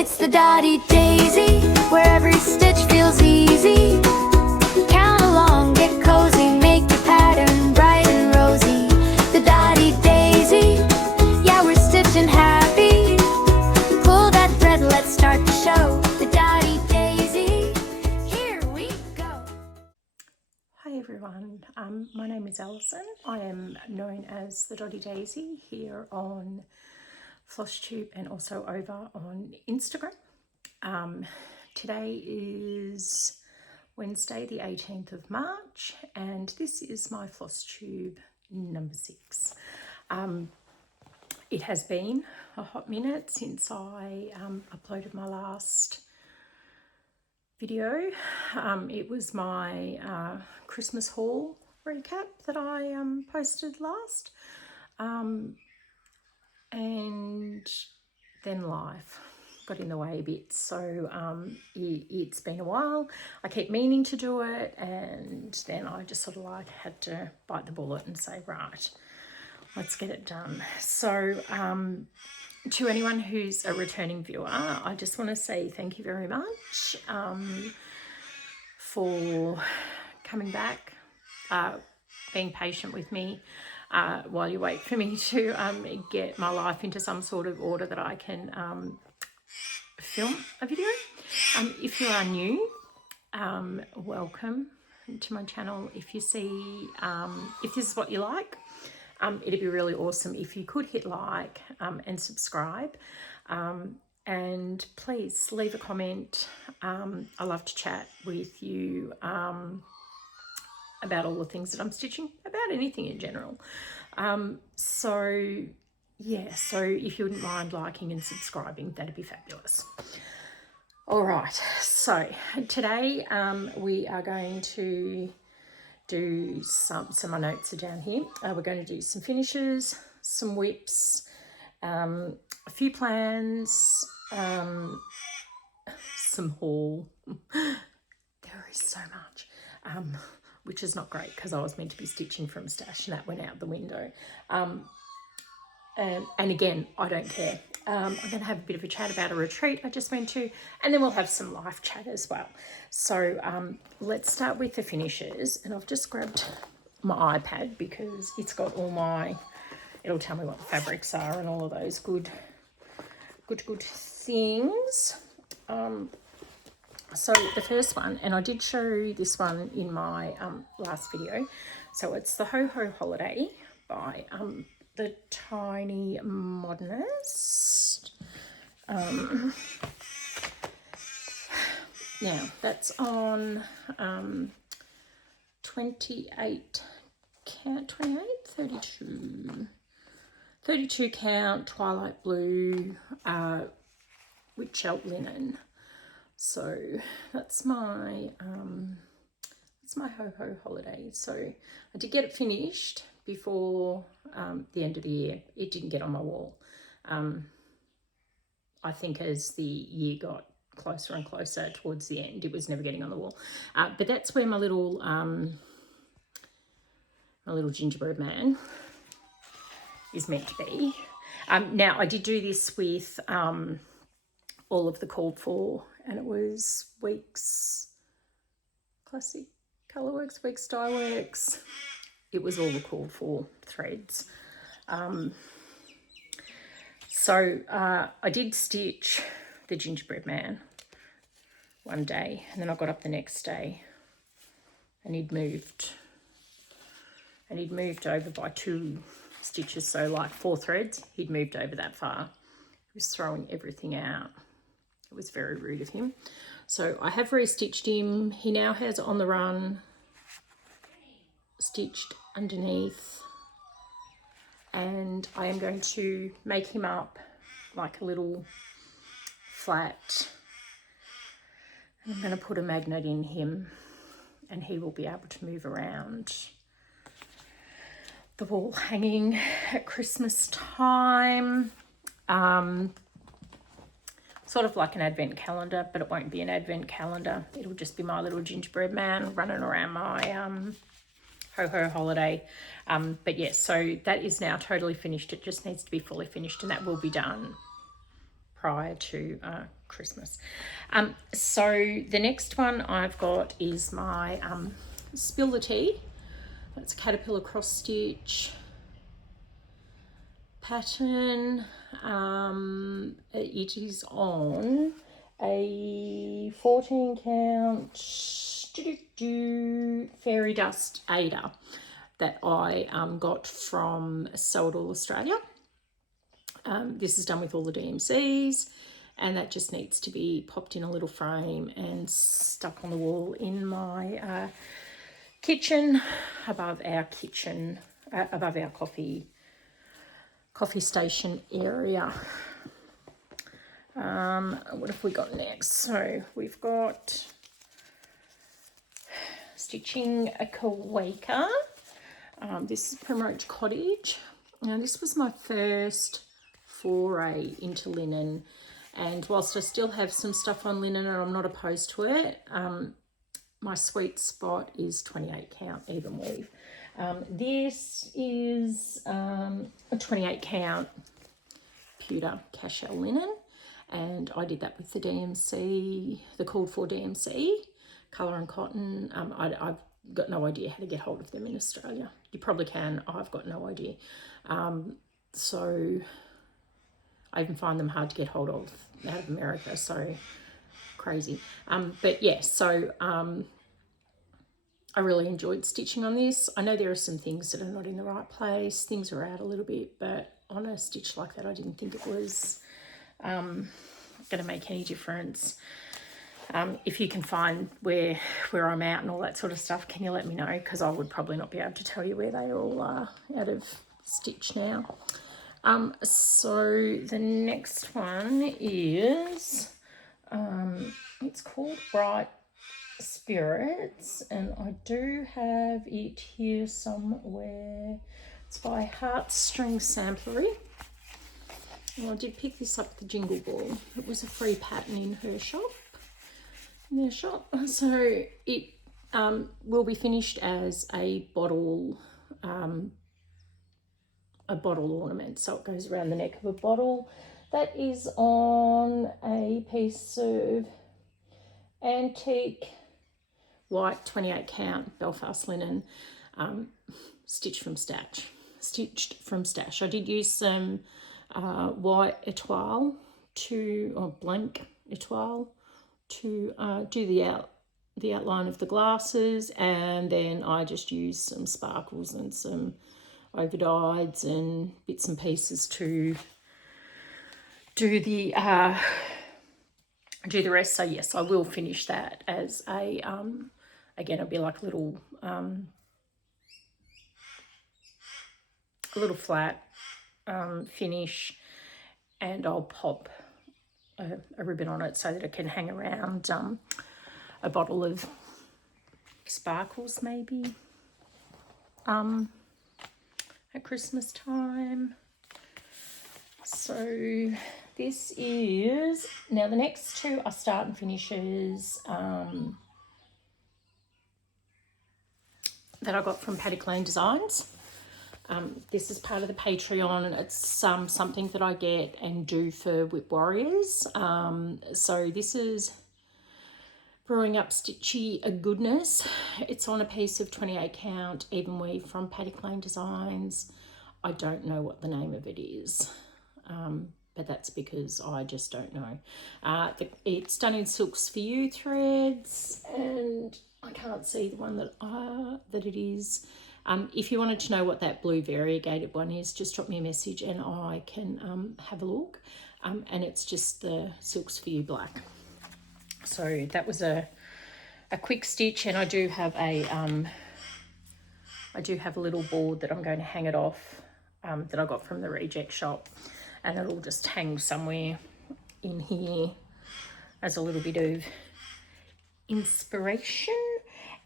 It's the Dotty Daisy, where every stitch feels easy. Count along, get cozy, make your pattern bright and rosy. The Dotty Daisy, yeah, we're stitching happy. Pull that thread, let's start the show. The Dotty Daisy, here we go. Hi everyone, my name is Alison. I am known as the Dotty Daisy here on Floss Tube and also over on Instagram. Today is Wednesday the 18th of March and this is my Floss Tube number 6. It has been a hot minute since I uploaded my last video. It was my Christmas haul recap that I posted last. And then life got in the way a bit, so it's been a while. I keep meaning to do it, and then I just sort of like had to bite the bullet and say, right, let's get it done. So to anyone who's a returning viewer, I just want to say thank you very much for coming back, being patient with me while you wait for me to get my life into some sort of order that I can film a video. If you are new, welcome to my channel. If you see, if this is what you like, it'd be really awesome if you could hit like and subscribe, and please leave a comment. I love to chat with you about all the things that I'm stitching, about anything in general. So yeah, so if you wouldn't mind liking and subscribing, that'd be fabulous. All right, so today we are going to do some my notes are down here. We're going to do some finishes, some whips, a few plans, some haul. There is so much. Which is not great because I was meant to be stitching from stash and that went out the window. And again, I don't care. I'm going to have a bit of a chat about a retreat I just went to, and then we'll have some live chat as well. So let's start with the finishes, and I've just grabbed my iPad because it's got all my, it'll tell me what the fabrics are and all of those good things. So the first one, and I did show this one in my last video, so it's the Ho Ho Holiday by the Tiny Modernist. Now that's on 32 count twilight blue with shelt linen. So that's my Ho Ho Holiday. So I did get it finished before the end of the year. It didn't get on my wall. I think as the year got closer and closer towards the end, it was never getting on the wall. But that's where my little gingerbread man is meant to be. Now I did do this with all of the called for, and it was Weeks Classic Colourworks, Weeks Dye Works. It was all the called for threads. So I did stitch the gingerbread man one day, and then I got up the next day and he'd moved over by 2 stitches, so like 4 threads. He'd moved over that far. He was throwing everything out. It was very rude of him. So I have restitched him. He now has On the Run stitched underneath, and I am going to make him up like a little flat. And I'm going to put a magnet in him and he will be able to move around the wall hanging at Christmas time. Sort of like an advent calendar, but it won't be an advent calendar. It'll just be my little gingerbread man running around my Ho Ho Holiday. But yes, so that is now totally finished. It just needs to be fully finished, and that will be done prior to Christmas. So the next one I've got is my Spill the Tea. That's a caterpillar cross stitch pattern. It is on a 14 count fairy dust Ada that I got from Sew It All Australia. This is done with all the DMCs, and that just needs to be popped in a little frame and stuck on the wall in my kitchen, above our coffee station area. What have we got next? So we've got stitching a Kawaka. This is Primrose Cottage. Now this was my first foray into linen, and whilst I still have some stuff on linen and I'm not opposed to it, my sweet spot is 28 count even weave. This is a 28 count pewter cashel linen, and I did that with the DMC, the called for DMC, colour and cotton. I've got no idea how to get hold of them in Australia. You probably can, I've got no idea. So I even find them hard to get hold of out of America, so crazy. But yeah, so I really enjoyed stitching on this. I know there are some things that are not in the right place, things are out a little bit, but on a stitch like that I didn't think it was going to make any difference. If you can find where I'm at and all that sort of stuff, can you let me know, because I would probably not be able to tell you where they all are out of stitch now. So the next one is it's called Bright Spirits, and I do have it here somewhere. It's by Heartstring Samplery. And I did pick this up at the Jingle Ball. It was a free pattern in her shop. So it will be finished as a bottle ornament. So it goes around the neck of a bottle. That is on a piece of antique white 28 count Belfast linen, stitched from stash. I did use some white étoile blank étoile to do the outline of the glasses, and then I just used some sparkles and some overdyes and bits and pieces to do the rest. So yes, I will finish that as a again, it'll be like a little flat finish, and I'll pop a ribbon on it so that it can hang around a bottle of sparkles maybe at Christmas time. So this is, now the next two are start and finishes that I got from Paddock Lane Designs. This is part of the Patreon, and it's something that I get and do for Whip Warriors. So this is Brewing Up Stitchy a Goodness. It's on a piece of 28 count even weave from Paddock Lane Designs. I don't know what the name of it is, but that's because I just don't know. It's done in Silks for You threads, and I can't see the one that it is. If you wanted to know what that blue variegated one is, just drop me a message and I can have a look. And it's just the Silks for You black. So that was a quick stitch, and I do have a little board that I'm going to hang it off that I got from the reject shop, and it'll just hang somewhere in here as a little bit of inspiration.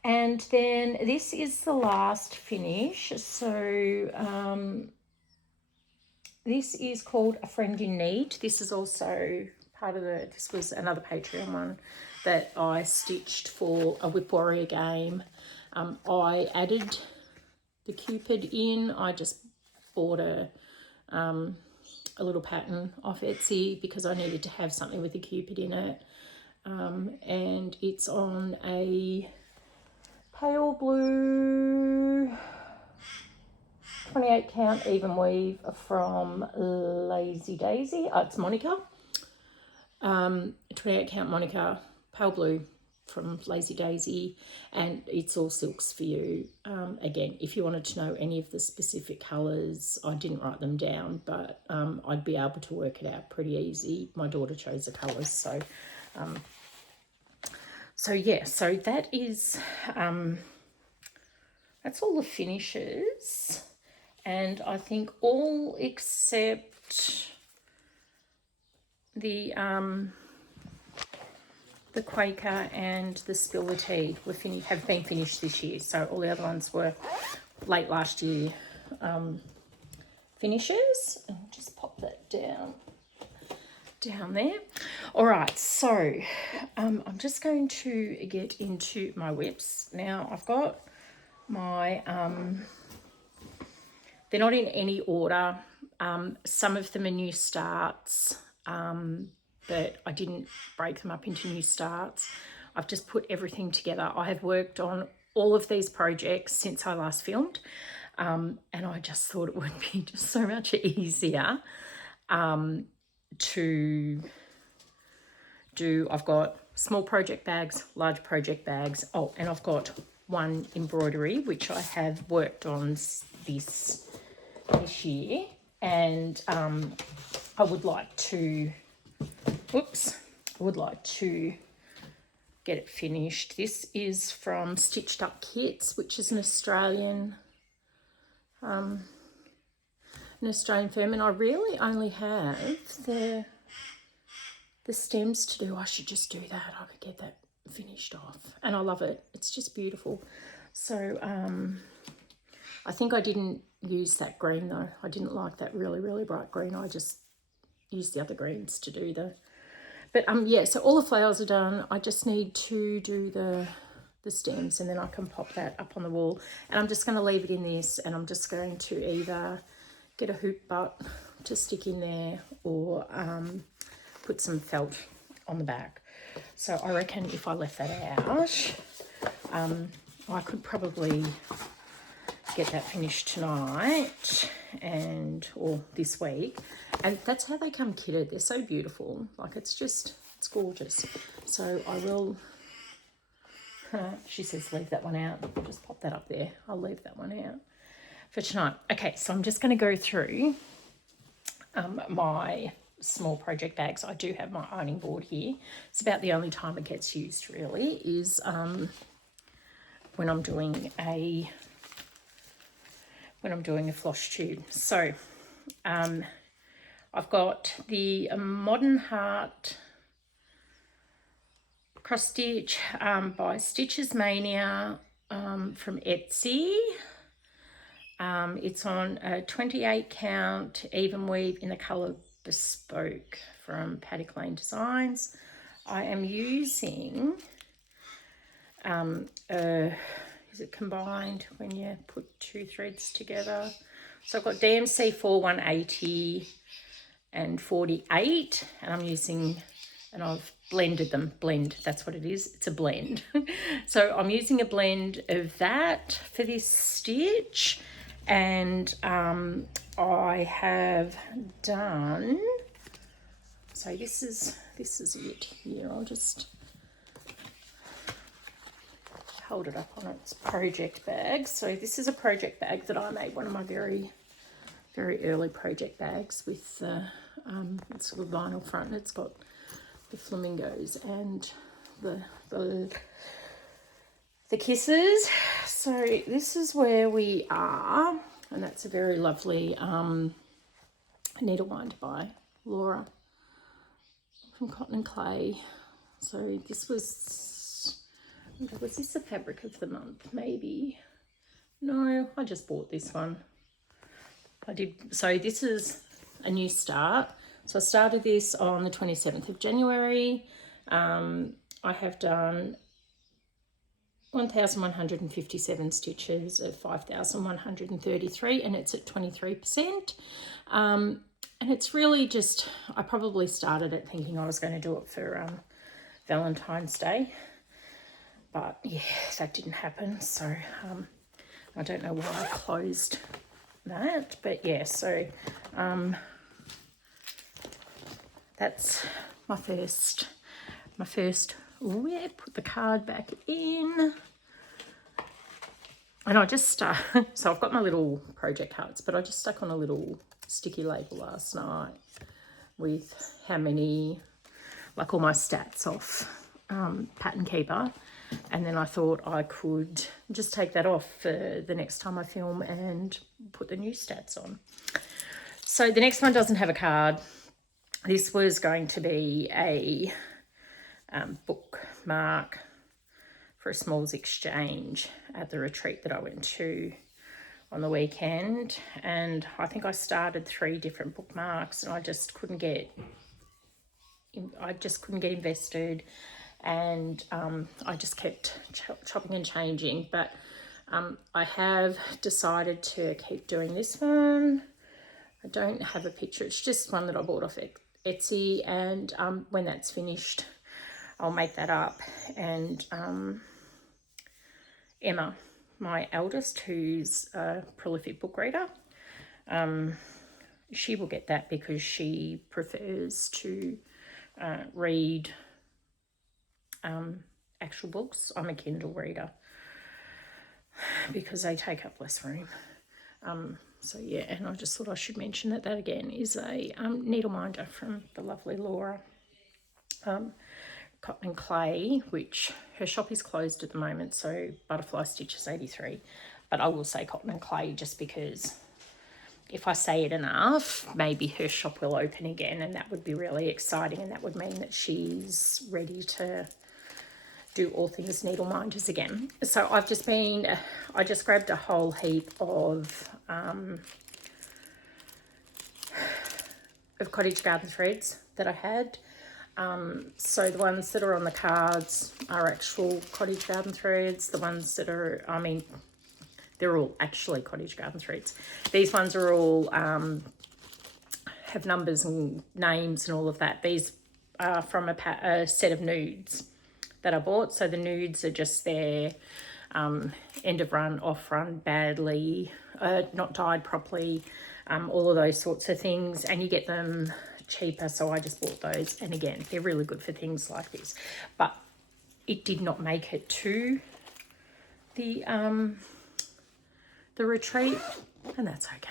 And then this is the last finish. So this is called A Friend in Need. This is also part of this was another Patreon one that I stitched for a Whip Warrior game. I added the Cupid in. I just bought a a little pattern off Etsy because I needed to have something with a cupid in it. And it's on a pale blue 28 count even weave from Lazy Daisy. It's Monica. 28 count Monica, pale blue from Lazy Daisy, and it's all silks for you. Again, if you wanted to know any of the specific colours, I didn't write them down, but I'd be able to work it out pretty easy. My daughter chose the colours, so yeah, so that is that's all the finishes, and I think all except the Quaker and the Spill the Tea have been finished this year. So all the other ones were late last year finishes. And just pop that down there. All right, so I'm just going to get into my whips. Now I've got my, they're not in any order. Some of them are new starts, but I didn't break them up into new starts. I've just put everything together. I have worked on all of these projects since I last filmed, and I just thought it would be just so much easier to do. I've got small project bags, large project bags. Oh, and I've got one embroidery, which I have worked on this year, and I would like to get it finished. This is from Stitched Up Kits, which is an Australian firm, and I really only have the stems to do. I should just do that. I could get that finished off, and I love it. It's just beautiful. So I think I didn't use that green though. I didn't like that really bright green. I just used the other greens to do the, but yeah, so all the flowers are done. I just need to do the stems, and then I can pop that up on the wall, and I'm just going to leave it in this, and I'm just going to either get a hoop butt to stick in there or put some felt on the back. So I reckon if I left that out, I could probably get that finished tonight or this week. And that's how they come kitted. They're so beautiful. Like, it's gorgeous. So I will, she says leave that one out. I'll just pop that up there. I'll leave that one out for tonight. Okay, so I'm just going to go through my small project bags. I do have my ironing board here. It's about the only time it gets used really is when I'm doing a floss tube. So I've got the Modern Heart cross stitch by Stitches Mania from Etsy. It's on a 28 count even weave in the colour Bespoke from Paddock Lane Designs. I am using is it combined when you put two threads together? So I've got DMC 4180 and 48, and I'm using, and I've blended them. Blend, that's what it is. It's a blend. So I'm using a blend of that for this stitch, and I have done, so this is it here. I'll just hold it up on its project bag. So this is a project bag that I made, one of my very early project bags with it's got a vinyl front, and it's got the flamingos and the kisses. So this is where we are, and that's a very lovely needlewind by Laura from Cotton and Clay. So this was this the fabric of the month? Maybe. No, I just bought this one. I did. So this is a new start. So I started this on the 27th of January. I have done 1,157 stitches of 5,133, and it's at 23%. And it's really just, I probably started it thinking I was going to do it for Valentine's Day. But yeah, that didn't happen. So I don't know why I closed that. But yeah, so that's my first, oh yeah, put the card back in. And I just, so I've got my little project cards, but I just stuck on a little sticky label last night with how many, like all my stats off Pattern Keeper. And then I thought I could just take that off for the next time I film and put the new stats on. So the next one doesn't have a card. This was going to be a bookmark for a smalls exchange at the retreat that I went to on the weekend, and I think I started 3 different bookmarks and I just couldn't get invested, and I just kept chopping and changing. But I have decided to keep doing this one. I don't have a picture, it's just one that I bought off Etsy, and when that's finished I'll make that up. And Emma, my eldest, who's a prolific book reader, she will get that because she prefers to read actual books. I'm a Kindle reader because they take up less room. So yeah, and I just thought I should mention that again is a needle minder from the lovely Laura. Cotton and Clay, which her shop is closed at the moment, so Butterfly Stitch is 83, but I will say Cotton and Clay just because if I say it enough, maybe her shop will open again, and that would be really exciting, and that would mean that she's ready to do all things needle minders again. So I just grabbed a whole heap of cottage garden threads that I had. So the ones that are on the cards are actual cottage garden threads. The ones that are, I mean, they're all actually cottage garden threads. These ones are all have numbers and names and all of that. These are from a set of nudes that I bought. So the nudes are just their end of run, off run, badly, not dyed properly, all of those sorts of things, and you get them cheaper, so I just bought those. And again, they're really good for things like this, but it did not make it to the retreat, and that's okay.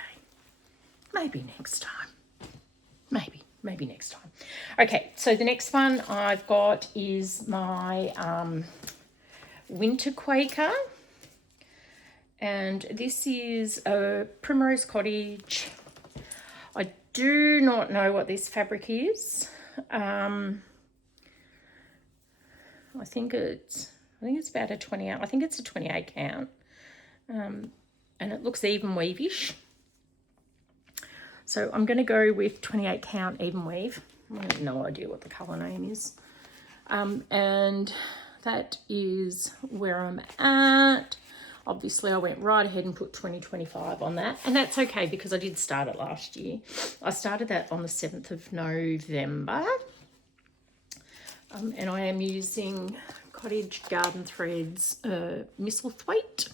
Maybe next time. Maybe next time. Okay, so the next one I've got is my Winter Quaker, and this is a Primrose Cottage. I do not know what this fabric is. I think it's about a 28. I think it's a 28 count, and it looks even weavish. So I'm going to go with 28 count even weave. I have no idea what the colour name is, and that is where I'm at. Obviously, I went right ahead and put 2025 on that, and that's okay because I did start it last year. I started that on the 7th of November, and I am using Cottage Garden Threads Misselthwaite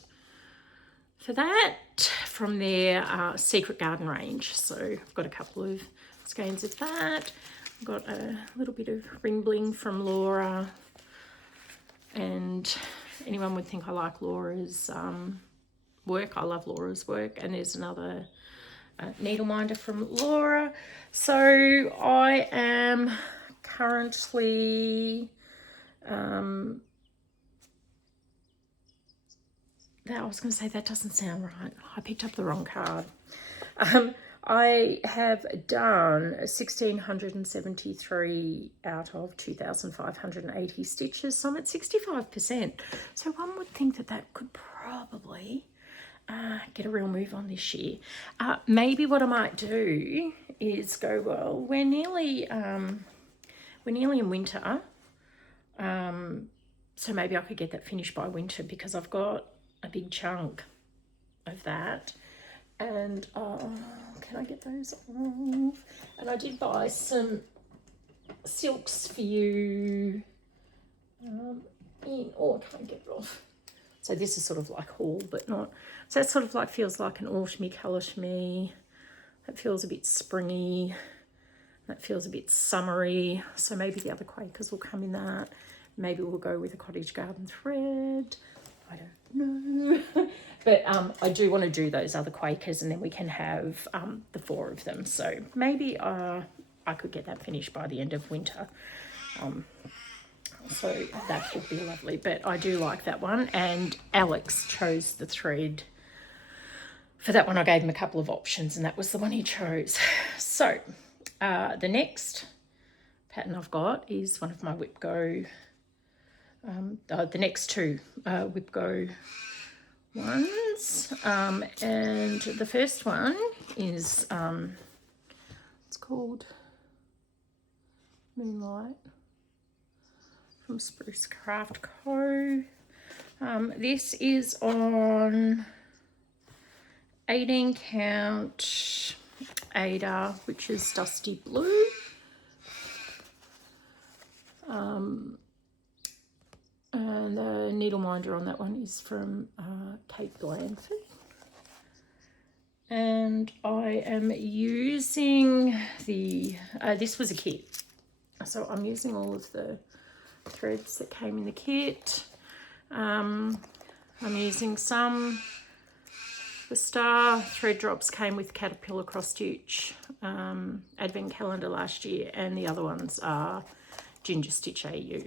for that from their Secret Garden range. So I've got a couple of skeins of that. I've got a little bit of ring bling from Laura, and anyone would think I like Laura's work. I love Laura's work. And there's another needle minder from Laura. So I am currently I was going to say that doesn't sound right. I picked up the wrong card. I have done 1,673 out of 2,580 stitches, so I'm at 65%. So one would think that that could probably get a real move on this year. Maybe what I might do is go, well, we're nearly in winter, so maybe I could get that finished by winter because I've got a big chunk of that. And can I get those off? And I did buy some silks for you I can't get it off. So this is sort of like haul, but not. So that sort of like feels like an autumny colour to me. That feels a bit springy. That feels a bit summery. So maybe the other Quakers will come in that. Maybe we'll go with a cottage garden thread. I don't know. But I do want to do those other Quakers, and then we can have the 4 of them. So maybe I could get that finished by the end of winter. So that would be lovely. But I do like that one. And Alex chose the thread. For that one, I gave him a couple of options, and that was the one he chose. So the next pattern I've got is one of my Whip Go. The next 2 Whip Go ones. And the first one is, it's called Moonlight from Spruce Craft Co. This is on 18 count Ada, which is dusty blue. And the needle minder on that one is from Kate Blandford. And I am using the, this was a kit. So I'm using all of the threads that came in the kit. I'm using some. The Star thread drops came with Caterpillar cross stitch advent calendar last year, and the other ones are Ginger Stitch AU.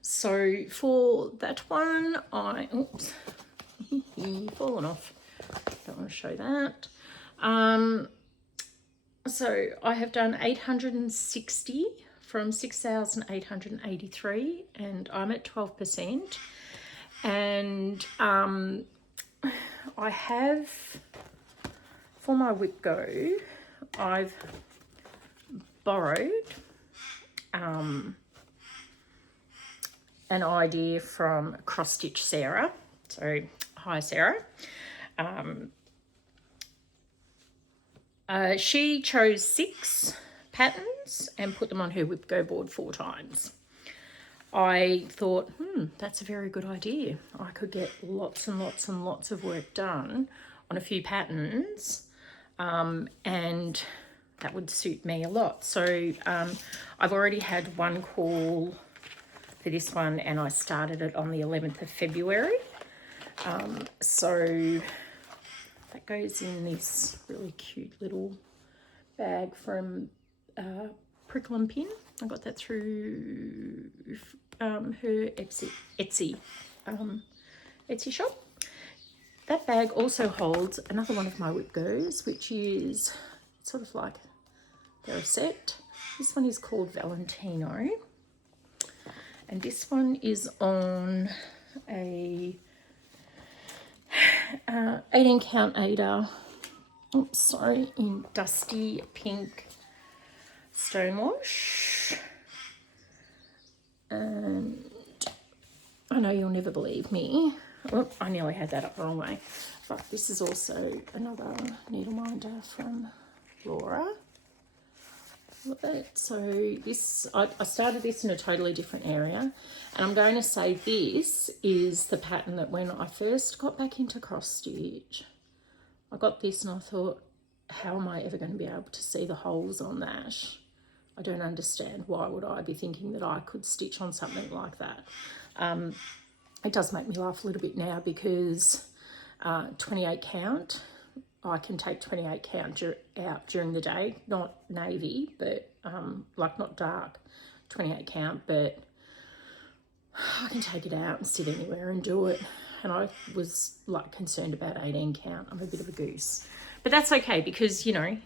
So for that one, oops, fallen off. Don't want to show that. So I have done 860 from 6,883, and I'm at 12%. And I have, for my Whip Go, I've borrowed an idea from Cross Stitch Sarah. So hi Sarah. She chose 6 patterns and put them on her Whip Go board 4 times. I thought, that's a very good idea. I could get lots and lots and lots of work done on a few patterns, and that would suit me a lot. So I've already had one call for this one, and I started it on the 11th of February. So that goes in this really cute little bag from Prickle and Pin. I got that through her Etsy shop. That bag also holds another one of my Whip Goes, which is sort of like they're a set. This one is called Valentino, and this one is on a 18 count Ada. Oops, sorry, in dusty pink stonewash. And I know you'll never believe me. Oh, I nearly had that up the wrong way. But this is also another needle minder from Laura. Love it. So this, I started this in a totally different area, and I'm going to say this is the pattern that when I first got back into cross stitch, I got this and I thought, how am I ever going to be able to see the holes on that? I don't understand. Why would I be thinking that I could stitch on something like that? It does make me laugh a little bit now because 28 count, I can take 28 count out during the day, not navy, but like not dark 28 count, but I can take it out and sit anywhere and do it. And I was like concerned about 18 count. I'm a bit of a goose, but that's okay because, you know,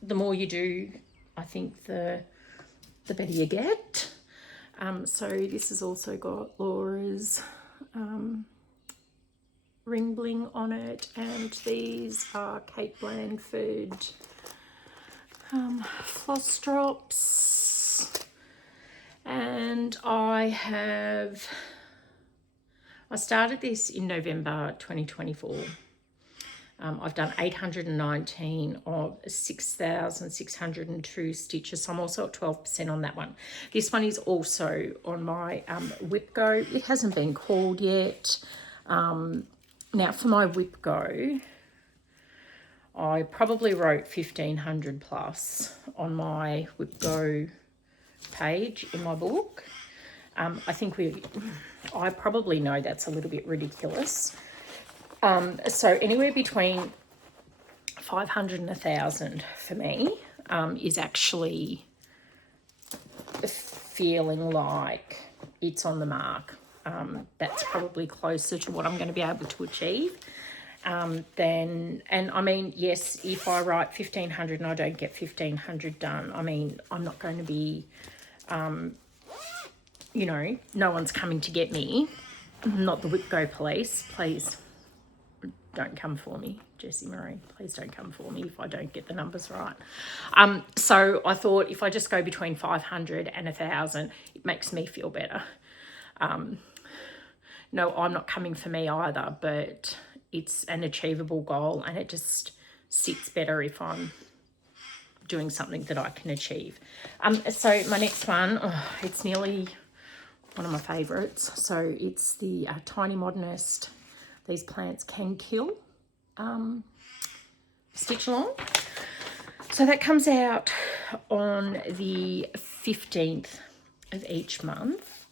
the more you do, I think the better you get. So this has also got Laura's ring bling on it, and these are Kate Blandford floss drops. And I started this in November 2024. I've done 819 of 6,602 stitches. So I'm also at 12% on that one. This one is also on my Whip Go. It hasn't been called yet. Now for my Whip Go, I probably wrote 1,500 plus on my Whip Go page in my book. I probably know that's a little bit ridiculous. So anywhere between 500 and 1,000 for me is actually feeling like it's on the mark. That's probably closer to what I'm going to be able to achieve. And I mean, yes, if I write 1,500 and I don't get 1,500 done, I mean, I'm not going to be, you know, no one's coming to get me. Not the Whip Go police. Please don't come for me, Jessie Marie. Please don't come for me if I don't get the numbers right. So I thought if I just go between 500 and 1,000, it makes me feel better. No, I'm not coming for me either, but it's an achievable goal and it just sits better if I'm doing something that I can achieve. So my next one, it's nearly one of my favourites. So it's the Tiny Modernist These Plants Can Kill stitch along. So that comes out on the 15th of each month.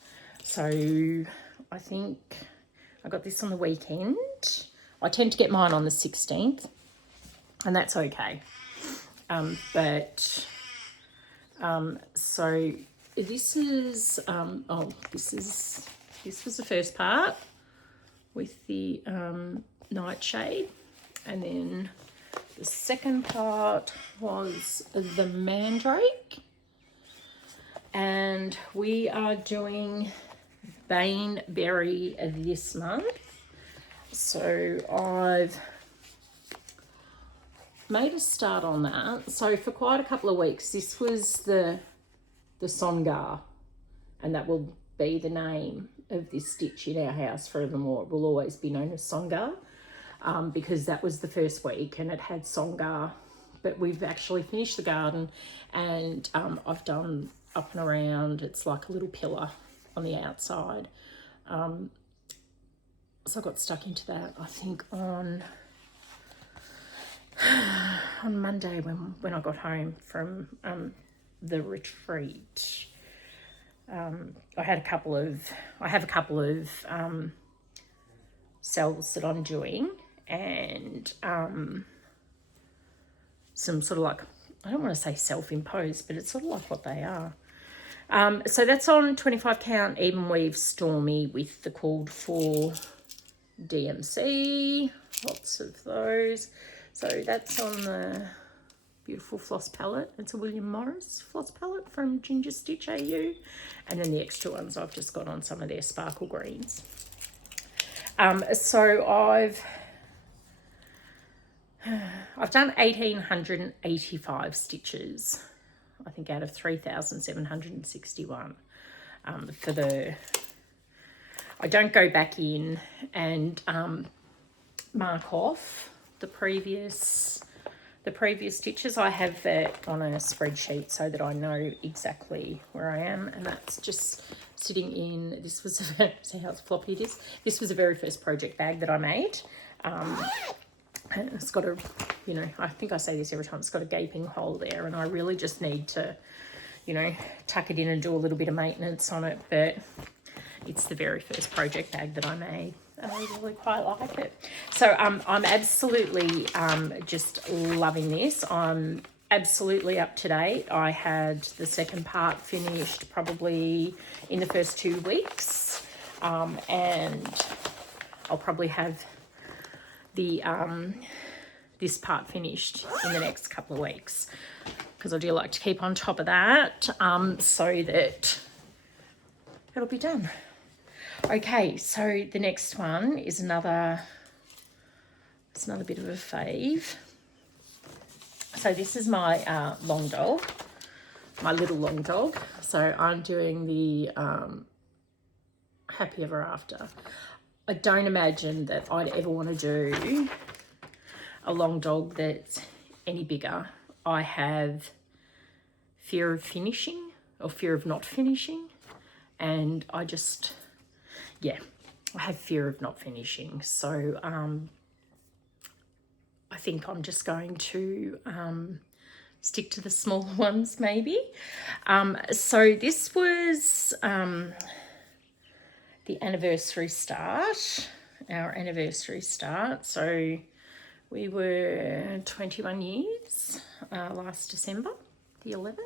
So I think I got this on the weekend. I tend to get mine on the 16th, and that's okay. So this is this was the first part with the nightshade, and then the second part was the mandrake, and we are doing Baneberry this month. So I've made a start on that. So for quite a couple of weeks, this was the Songar, and that will be the name of this stitch in our house forevermore. It will always be known as Songar, because that was the first week and it had Songar. But we've actually finished the garden, and I've done up and around. It's like a little pillar on the outside. So I got stuck into that, I think, on Monday when I got home from the retreat. I have a couple of cells that I'm doing, and some sort of like, I don't want to say self-imposed, but it's sort of like what they are. So that's on 25 count even weave Stormy with the called for DMC, lots of those. So that's on the beautiful floss palette. It's a William Morris floss palette from Ginger Stitch AU, and then the extra ones I've just got on some of their sparkle greens. So I've done 1,885 stitches, I think, out of 3,761 for the. I don't go back in and mark off the previous stitches. I have that on a spreadsheet so that I know exactly where I am, and that's just sitting in. This was see how floppy it is. This was the very first project bag that I made. And it's got a, you know, I think I say this every time, it's got a gaping hole there, and I really just need to, you know, tuck it in and do a little bit of maintenance on it. But it's the very first project bag that I made, and I really quite like it. So I'm absolutely just loving this. I'm absolutely up to date. I had the second part finished probably in the first 2 weeks, and I'll probably have the this part finished in the next couple of weeks, because I do like to keep on top of that, so that it'll be done. Okay, so the next one is another bit of a fave. So this is my long dog, my little long dog. So I'm doing the Happy Ever After. I don't imagine that I'd ever want to do a long dog that's any bigger, I have fear of finishing or fear of not finishing. And I just, yeah, I have fear of not finishing. So I think I'm just going to stick to the smaller ones maybe. So this was the anniversary start, our anniversary start. So we were 21 years last December, the 11th.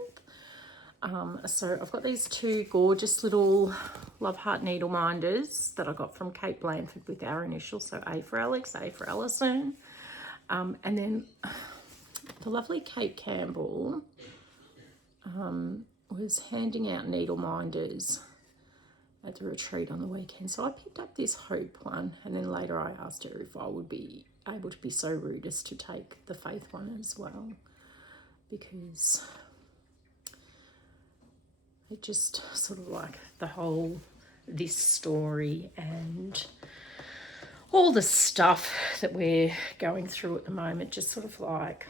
So I've got these two gorgeous little Love Heart needle minders that I got from Kate Blanford with our initials. So A for Alex, A for Alison. And then the lovely Kate Campbell was handing out needle minders at the retreat on the weekend. So I picked up this Hope one, and then later I asked her if I would be able to be so rude as to take the Faith one as well, because it just sort of like the whole, this story and all the stuff that we're going through at the moment just sort of like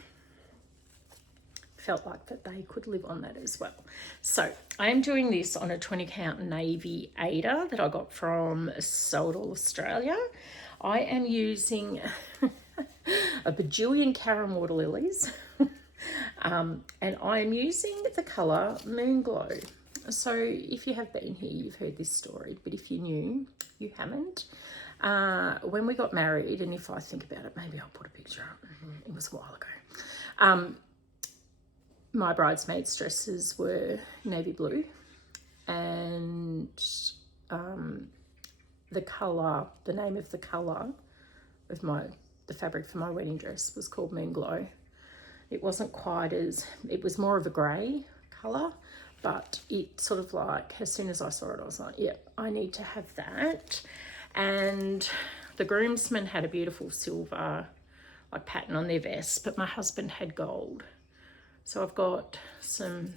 felt like that they could live on that as well. So I am doing this on a 20 count navy Ada that I got from Sooooo, Australia. I am using a bajillion Karen water lilies and I am using the colour Moon Glow. So if you have been here, you've heard this story, but if you're new, you haven't. When we got married, and if I think about it, maybe I'll put a picture up. It was a while ago. My bridesmaids' dresses were navy blue, and the colour, the name of the colour of the fabric for my wedding dress was called Moon Glow. It wasn't quite as, it was more of a grey colour, but it sort of like, as soon as I saw it, I was like, yep, I need to have that. And the groomsmen had a beautiful silver like pattern on their vest, but my husband had gold. So I've got some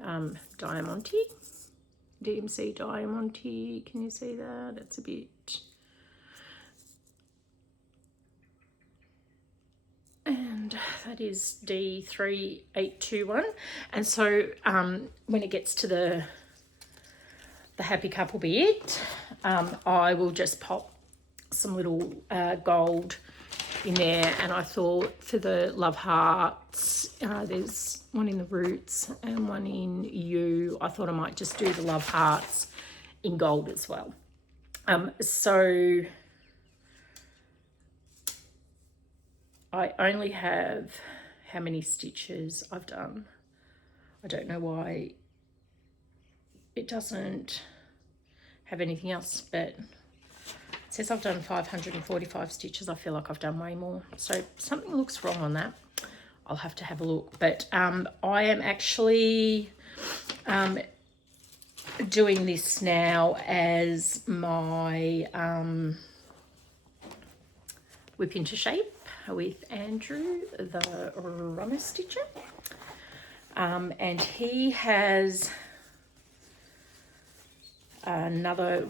Diamante, DMC Diamante. Can you see that? It's a bit, and that is D3821. And so when it gets to the happy couple bit, I will just pop some little gold in there. And I thought for the love hearts, there's one in the roots and one in you. I thought I might just do the love hearts in gold as well. So I only have how many stitches I've done. I don't know why it doesn't have anything else, but it says I've done 545 stitches. I feel like I've done way more. So something looks wrong on that. I'll have to have a look. But I am actually doing this now as my whip into shape with Andrew, the runner stitcher. And he has another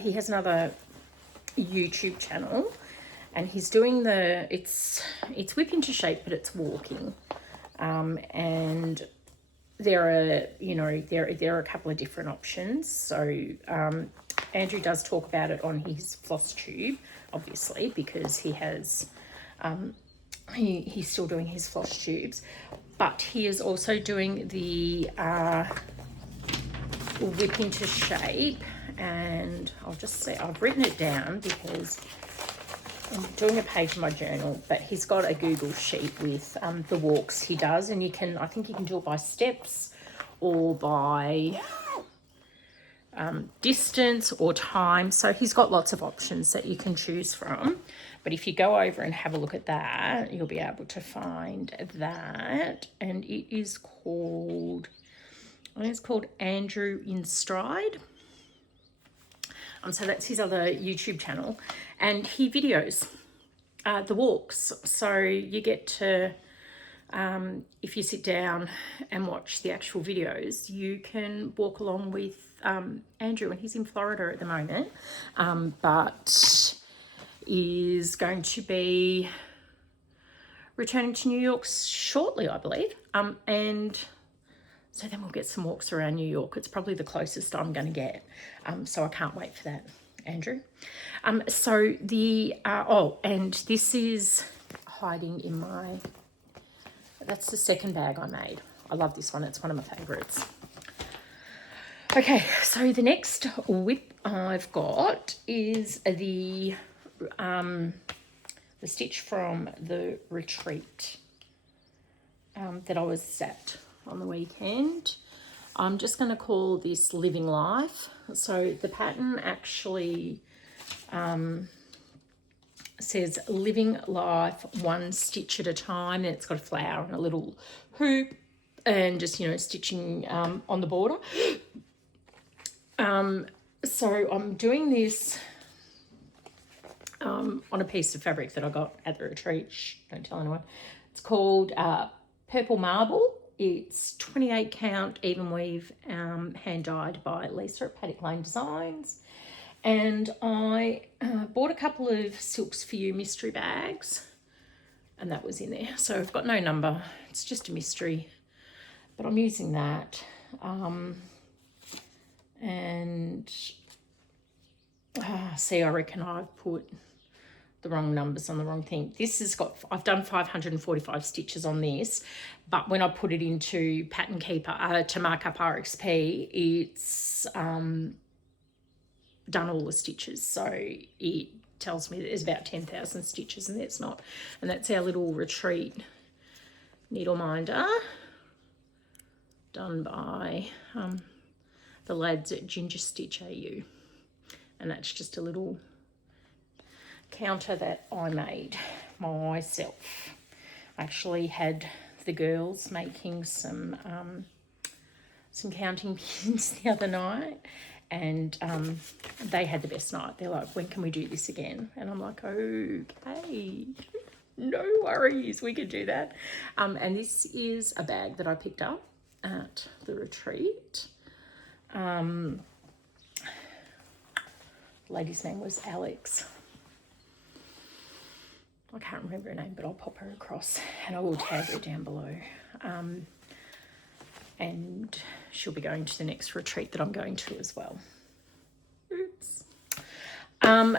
he has another YouTube channel, and he's doing it's whip into shape, but it's walking. And there are a couple of different options. So Andrew does talk about it on his Floss Tube, obviously, because he has he's still doing his Floss Tubes, but he is also doing the whip into shape. And I'll just say, I've written it down because I'm doing a page in my journal, but he's got a Google sheet with the walks he does, and I think you can do it by steps or by distance or time. So he's got lots of options that you can choose from. But if you go over and have a look at that, you'll be able to find that. And it is called, Andrew in Stride. So that's his other YouTube channel, and he videos the walks. So you get to, if you sit down and watch the actual videos, you can walk along with Andrew, and he's in Florida at the moment, but is going to be returning to New York shortly, I believe. And so then we'll get some walks around New York. It's probably the closest I'm going to get. So I can't wait for that, Andrew. So the, and this is hiding in my, that's the second bag I made. I love this one. It's one of my favourites. Okay, so the next whip I've got is the stitch from the retreat that I was at on the weekend. I'm just going to call this Living Life. So the pattern actually says Living Life one stitch at a time, and it's got a flower and a little hoop and just, you know, stitching on the border. So I'm doing this on a piece of fabric that I got at the retreat. Shh, don't tell anyone. It's called Purple Marble. It's 28 count even weave, hand dyed by Lisa at Paddock Lane Designs. And I bought a couple of Silks For You mystery bags, and that was in there. So I've got no number, it's just a mystery, but I'm using that. See, I reckon I've put the wrong numbers on the wrong thing. This has got, I've done 545 stitches on this, but when I put it into Pattern Keeper to mark up RXP, it's done all the stitches. So it tells me that there's about 10,000 stitches, and it's not. And that's our little retreat needle minder done by the lads at Ginger Stitch AU. And that's just a little counter that I made myself. I actually had the girls making some counting pins the other night, and they had the best night. They're like, when can we do this again? And I'm like, okay, no worries, we could do that. And this is a bag that I picked up at the retreat. Lady's name was Alex. I can't remember her name, but I'll pop her across and I will tag her down below. And she'll be going to the next retreat that I'm going to as well. Oops.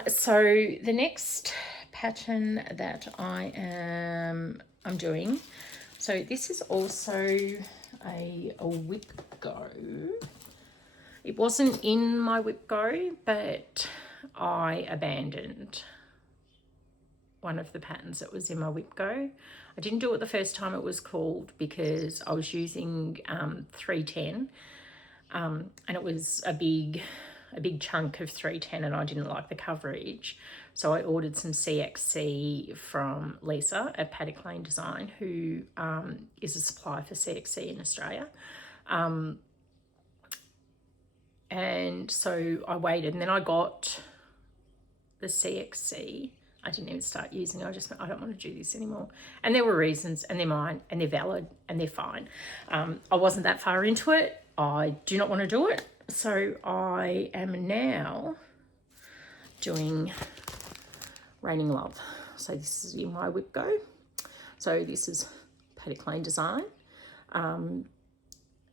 So the next pattern that I'm doing, so this is also a whip go. It wasn't in my whip go, but I abandoned one of the patterns that was in my whip go. I didn't do it the first time it was called because I was using 310, and it was a big chunk of 310, and I didn't like the coverage, so I ordered some CXC from Lisa at Paddock Lane Design, who is a supplier for CXC in Australia. And so I waited, and then I got the CXC. I didn't even start using it. I just went, I don't want to do this anymore. And there were reasons, and they're mine, and they're valid, and they're fine. I wasn't that far into it. I do not want to do it. So I am now doing Raining Love. So this is in my whip go. So this is Paddock Lane Design. And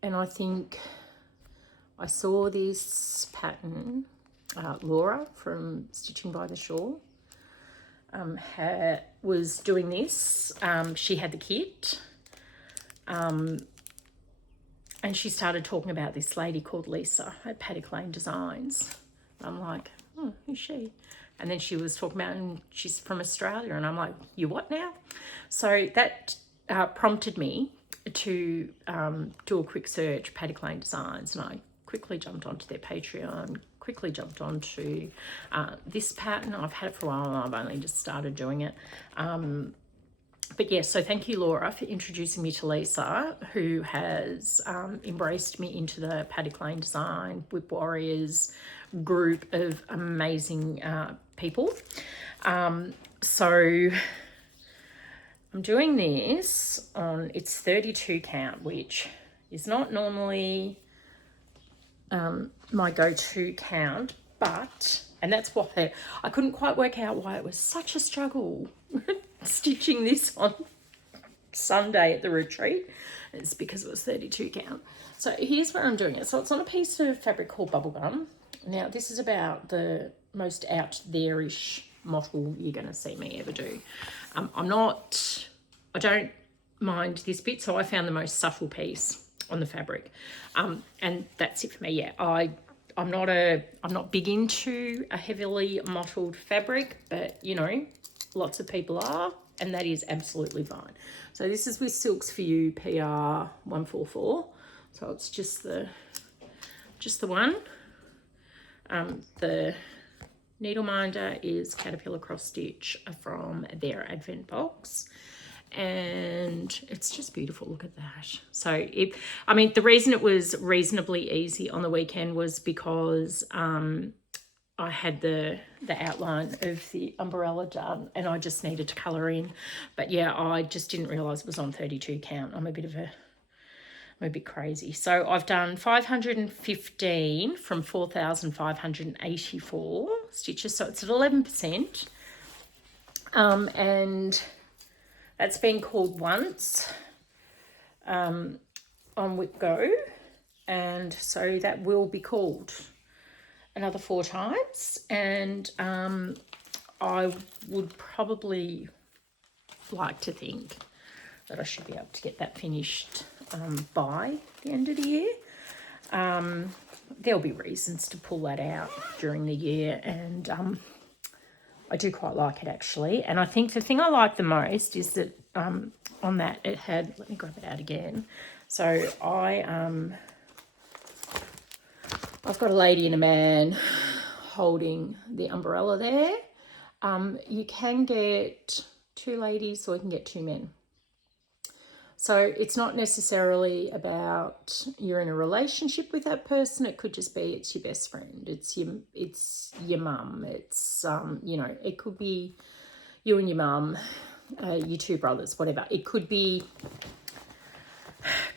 I think I saw this pattern, Laura from Stitching by the Shore, was doing this. She had the kit, and she started talking about this lady called Lisa at Paddock Lane Designs. I'm like, who's she? And then she was talking about, and she's from Australia, and I'm like, you what now? So that prompted me to do a quick search, Paddock Lane Designs, and I quickly jumped onto their Patreon, quickly jumped onto this pattern. I've had it for a while, and I've only just started doing it. But yeah, so thank you, Laura, for introducing me to Lisa, who has embraced me into the Paddock Lane Design Whip Warriors group of amazing people. So I'm doing this on, it's 32 count, which is not normally my go-to count, but, and that's why I couldn't quite work out why it was such a struggle stitching this on Sunday at the retreat. It's because it was 32 count. So here's where I'm doing it. So it's on a piece of fabric called bubblegum. Now this is about the most out there-ish mottle you're going to see me ever do. I don't mind this bit, so I found the most subtle piece on the fabric, and that's it for me. Yeah, I'm not big into a heavily mottled fabric, but you know, lots of people are, and that is absolutely fine. So this is with Silks for You PR 144. So it's just the one. The needle minder is Caterpillar Cross Stitch from their Advent box. And it's just beautiful. Look at that. So the reason it was reasonably easy on the weekend was because I had the outline of the umbrella done and I just needed to colour in. But yeah, I just didn't realise it was on 32 count. I'm a bit crazy. So I've done 515 from 4,584 stitches. So it's at 11%. And that's been called once on Whip Go, and so that will be called another 4 times, and I would probably like to think that I should be able to get that finished by the end of the year. There'll be reasons to pull that out during the year, and I do quite like it actually. And I think the thing I like the most is that on that it had, let me grab it out again. So I've got a lady and a man holding the umbrella there. You can get 2 ladies or you can get 2 men. So it's not necessarily about you're in a relationship with that person. It could just be it's your best friend. It's your mum. It's you know, it could be you and your mum, your 2 brothers, whatever. It could be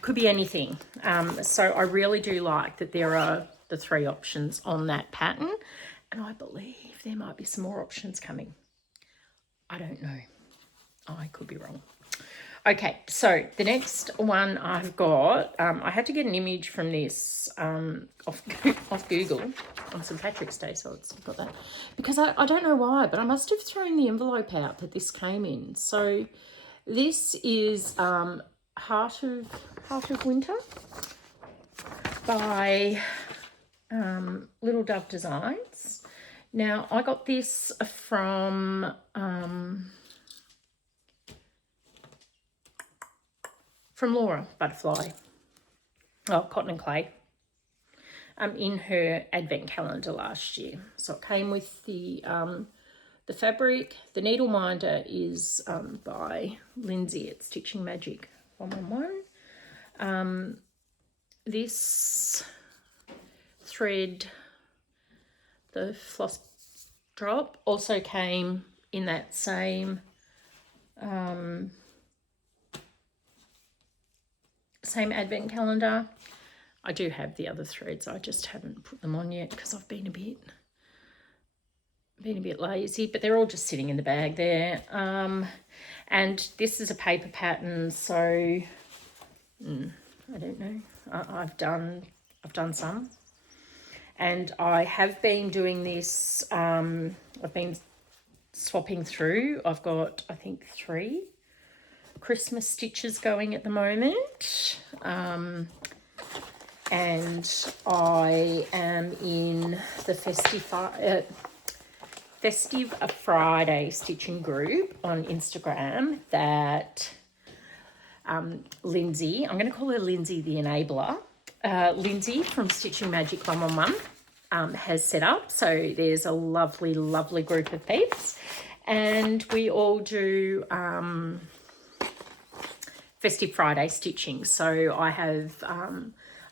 anything. So I really do like that there are the 3 options on that pattern, and I believe there might be some more options coming. I don't know. I could be wrong. Okay, so the next one I've got, I had to get an image from this off Google on St. Patrick's Day, so it's got that. Because I don't know why, but I must have thrown the envelope out that this came in. So this is Heart of Winter by Little Dove Designs. Now, I got this from Laura Butterfly, Cotton and Clay, in her advent calendar last year. So it came with the fabric. The needle minder is by Lindsay at Stitching Magic 111. This thread, the floss drop, also came in that same advent calendar. I do have the other threads, I just haven't put them on yet because I've been a bit lazy, but they're all just sitting in the bag there. And this is a paper pattern, so I don't know. I've done some, and I have been doing this. I've been swapping through. I've got, I think, 3 Christmas stitches going at the moment, and I am in the Festive Friday stitching group on Instagram that Lindsay, I'm going to call her Lindsay the Enabler, Lindsay from Stitching Magic 111 has set up. So there's a lovely, lovely group of peeps, and we all do Festive Friday stitching. So I have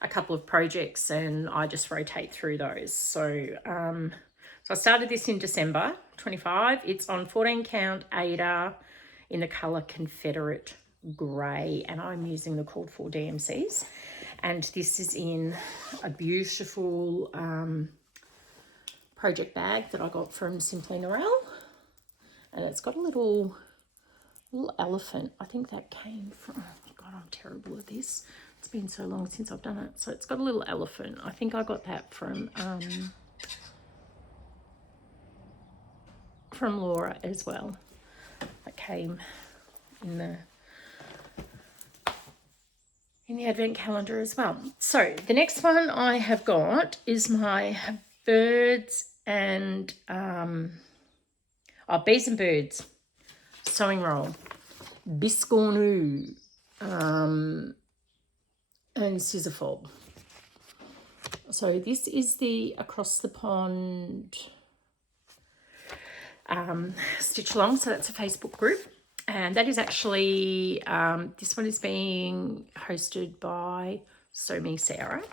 a couple of projects and I just rotate through those. So I started this in December 25. It's on 14 count Ada in the colour Confederate Grey, and I'm using the called for DMCs. And this is in a beautiful project bag that I got from Simply Norel, and it's got a little little elephant. I think that came from, God, I'm terrible at this. It's been so long since I've done it. So it's got a little elephant. I think I got that from Laura as well. That came in the advent calendar as well. So the next one I have got is my birds and bees and birds sewing roll, biscornu, and scissor fob. So this is the Across the Pond Stitch Along. So that's a Facebook group. And that is actually, this one is being hosted by So Me Sarah.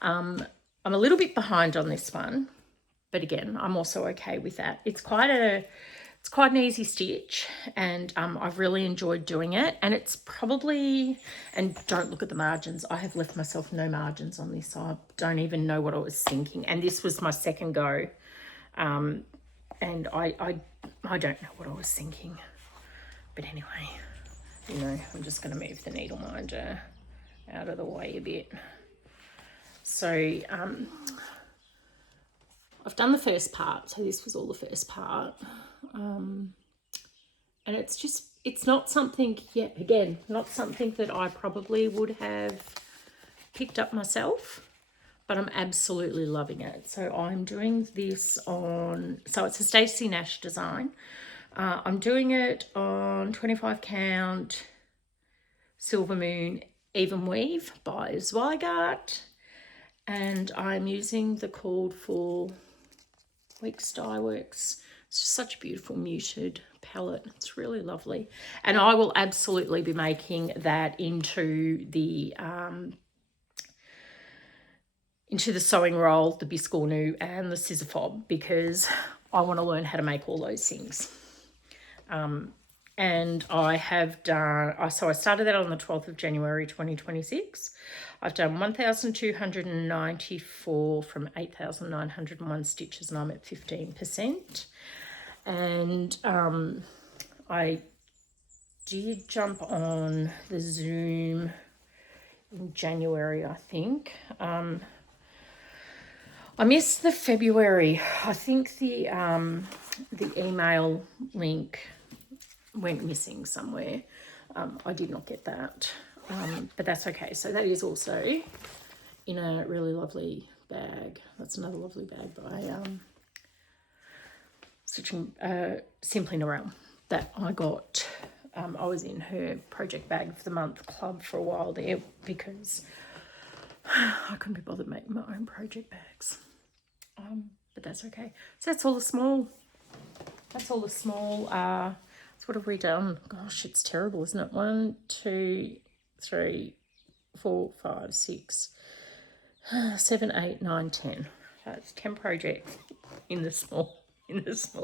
I'm a little bit behind on this one, but again, I'm also okay with that. It's quite an easy stitch, and I've really enjoyed doing it. And it's probably, and don't look at the margins. I have left myself no margins on this. So I don't even know what I was thinking. And this was my second go. And I don't know what I was thinking. But anyway, you know, I'm just going to move the needle minder out of the way a bit. So I've done the first part. So this was all the first part. And it's not something, yet again, not something that I probably would have picked up myself. But I'm absolutely loving it. So I'm doing this on, so it's a Stacey Nash design. I'm doing it on 25 count Silver Moon Even Weave by Zweigart. And I'm using the Called For Weeks Dye Works. It's just such a beautiful muted palette. It's really lovely. And I will absolutely be making that into the sewing roll, the biscornu, and the scissor fob, because I want to learn how to make all those things. And I have done, so I started that on the 12th of January 2026. I've done 1,294 from 8,901 stitches, and I'm at 15%. And I did jump on the Zoom in January, I think. I missed the February. I think the email link went missing somewhere. I did not get that, but that's okay. So that is also in a really lovely bag. That's another lovely bag by Stitching Simply Narelle that I got. I was in her project bag of the month club for a while there because I couldn't be bothered making my own project bags. But that's okay. So that's all the small. That's all the small. So what have we done? Gosh, it's terrible, isn't it? 1, 2, 3, 4, 5, 6, 7, 8, 9, 10. That's 10 projects in the small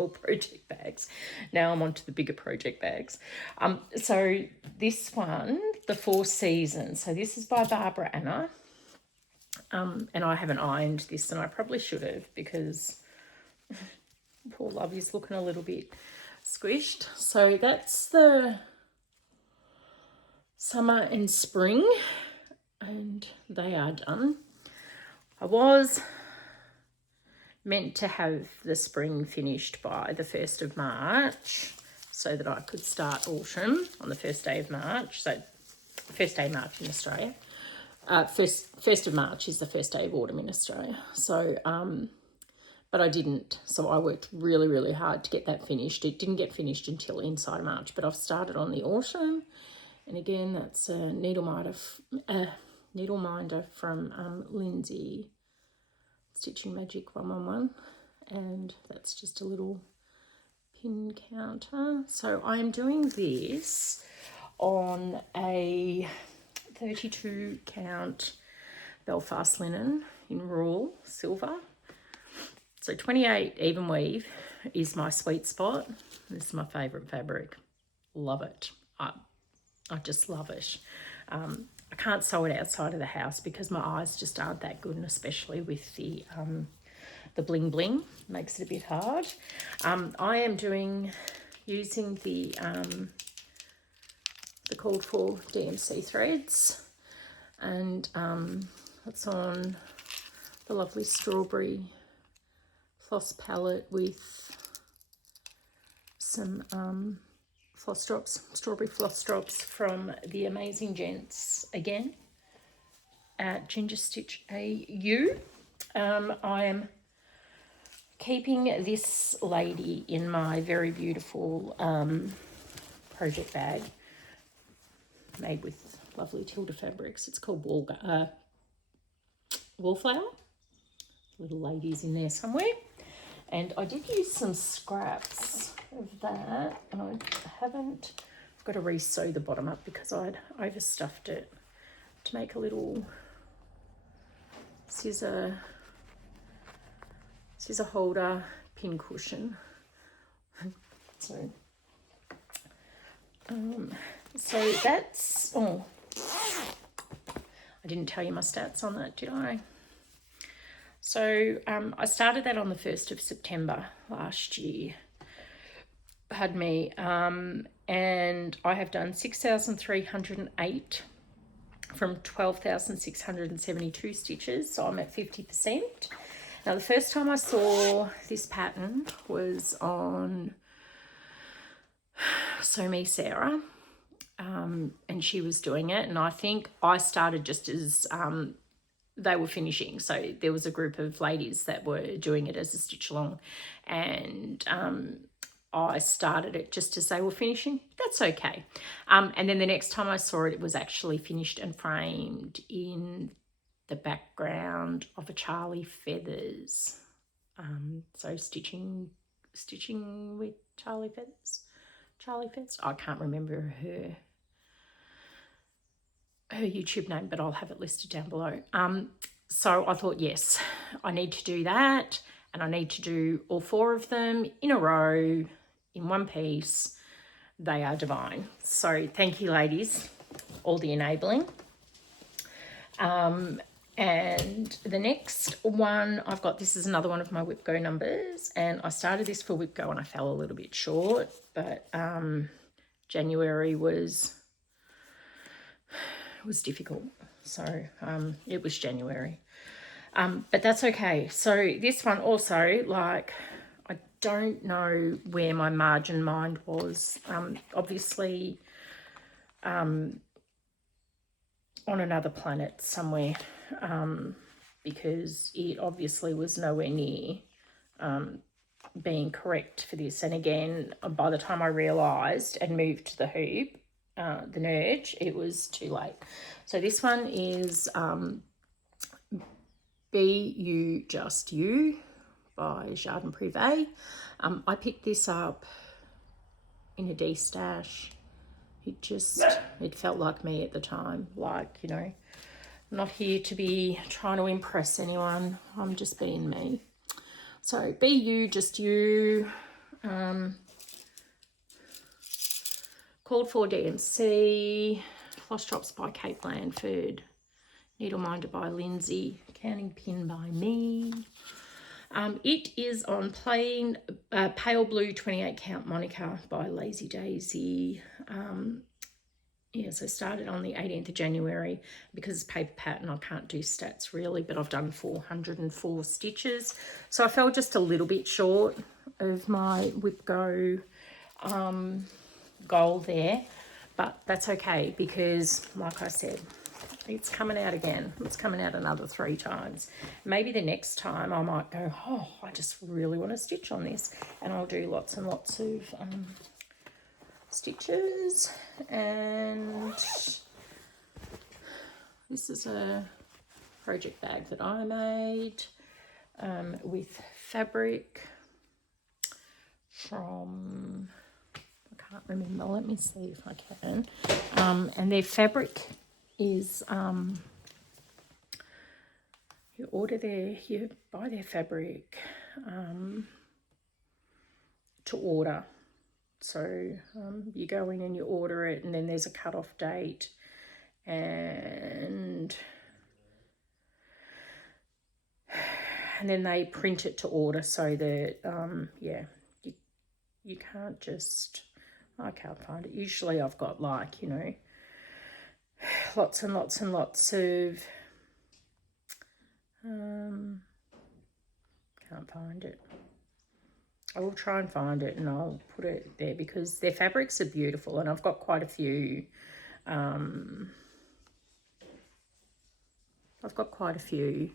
project bags. Now I'm on to the bigger project bags. So this one, the 4 Seasons. So this is by Barbara Anna. And I haven't ironed this, and I probably should have, because poor Lovey's looking a little bit squished. So that's the summer and spring, and they are done. I was meant to have the spring finished by the 1st of March so that I could start autumn on the 1st day of March. So first day of March in Australia. 1st of March is the first day of autumn in Australia. So, but I didn't. So I worked really, really hard to get that finished. It didn't get finished until inside March, but I've started on the autumn. And again, that's a needle minder from Lindsay Stitching Magic 111. And that's just a little pin counter. So I'm doing this on a 32 count Belfast linen in raw silver. So 28 even weave is my sweet spot. This is my favourite fabric. Love it. I just love it. I can't sew it outside of the house because my eyes just aren't that good, and especially with the bling bling makes it a bit hard. I am doing using the called for DMC threads, and it's on the lovely strawberry floss palette with some floss drops, strawberry floss drops from the amazing gents again at Ginger Stitch AU. I am keeping this lady in my very beautiful project bag made with lovely Tilda fabrics. It's called Wallflower. Little ladies in there somewhere. And I did use some scraps of that, and I've got to re-sew the bottom up because I'd overstuffed it to make a little scissor holder pin cushion. So that's, I didn't tell you my stats on that, did I? So I started that on the 1st of September last year, pardon me, and I have done 6,308 from 12,672 stitches, so I'm at 50%. Now, the first time I saw this pattern was on sooooo Sarah, and she was doing it, and I think I started just as they were finishing. So there was a group of ladies that were doing it as a stitch along, and I started it just as they were finishing. That's okay. And then the next time I saw it, it was actually finished and framed in the background of a Charlie Feathers. So stitching with Charlie Feathers. I can't remember her YouTube name, but I'll have it listed down below. So I thought, yes, I need to do that, and I need to do all 4 of them in a row in one piece. They are divine. So thank you, ladies, all the enabling. And the next one I've got, this is another one of my Whip Go numbers, and I started this for Whip Go and I fell a little bit short, but January was difficult, so it was January, but that's okay. So this one also, like, I don't know where my margin mind was, obviously on another planet somewhere, because it obviously was nowhere near being correct for this. And again, by the time I realised and moved to the hoop, the Nurge, it was too late. So this one is Be You Just You by Jardin Privé. I picked this up in a D-stash. It felt like me at the time, like, you know, I'm not here to be trying to impress anyone. I'm just being me. So Be You Just You, called for DMC, Floss Drops by Kate Blandford, Needle Minder by Lindsay, Counting Pin by me. It is on plain pale blue 28 count Monica by Lazy Daisy. Yeah, so started on the 18th of January. Because it's paper pattern, I can't do stats really, but I've done 404 stitches. So I fell just a little bit short of my Whip Go goal there, but that's okay, because like I said, it's coming out again. It's coming out another 3 times. Maybe the next time I might go, oh, I just really want to stitch on this, and I'll do lots and lots of stitches. And this is a project bag that I made with fabric from, I can't remember, let me see if I can, and their fabric is, you buy their fabric to order. So you go in and you order it, and then there's a cut-off date, and then they print it to order, so that yeah, you can't just, I can't find it. Usually I've got like, you know, lots and lots and lots of, can't find it. I will try and find it and I'll put it there because their fabrics are beautiful, and I've got quite a few. I've got quite a few.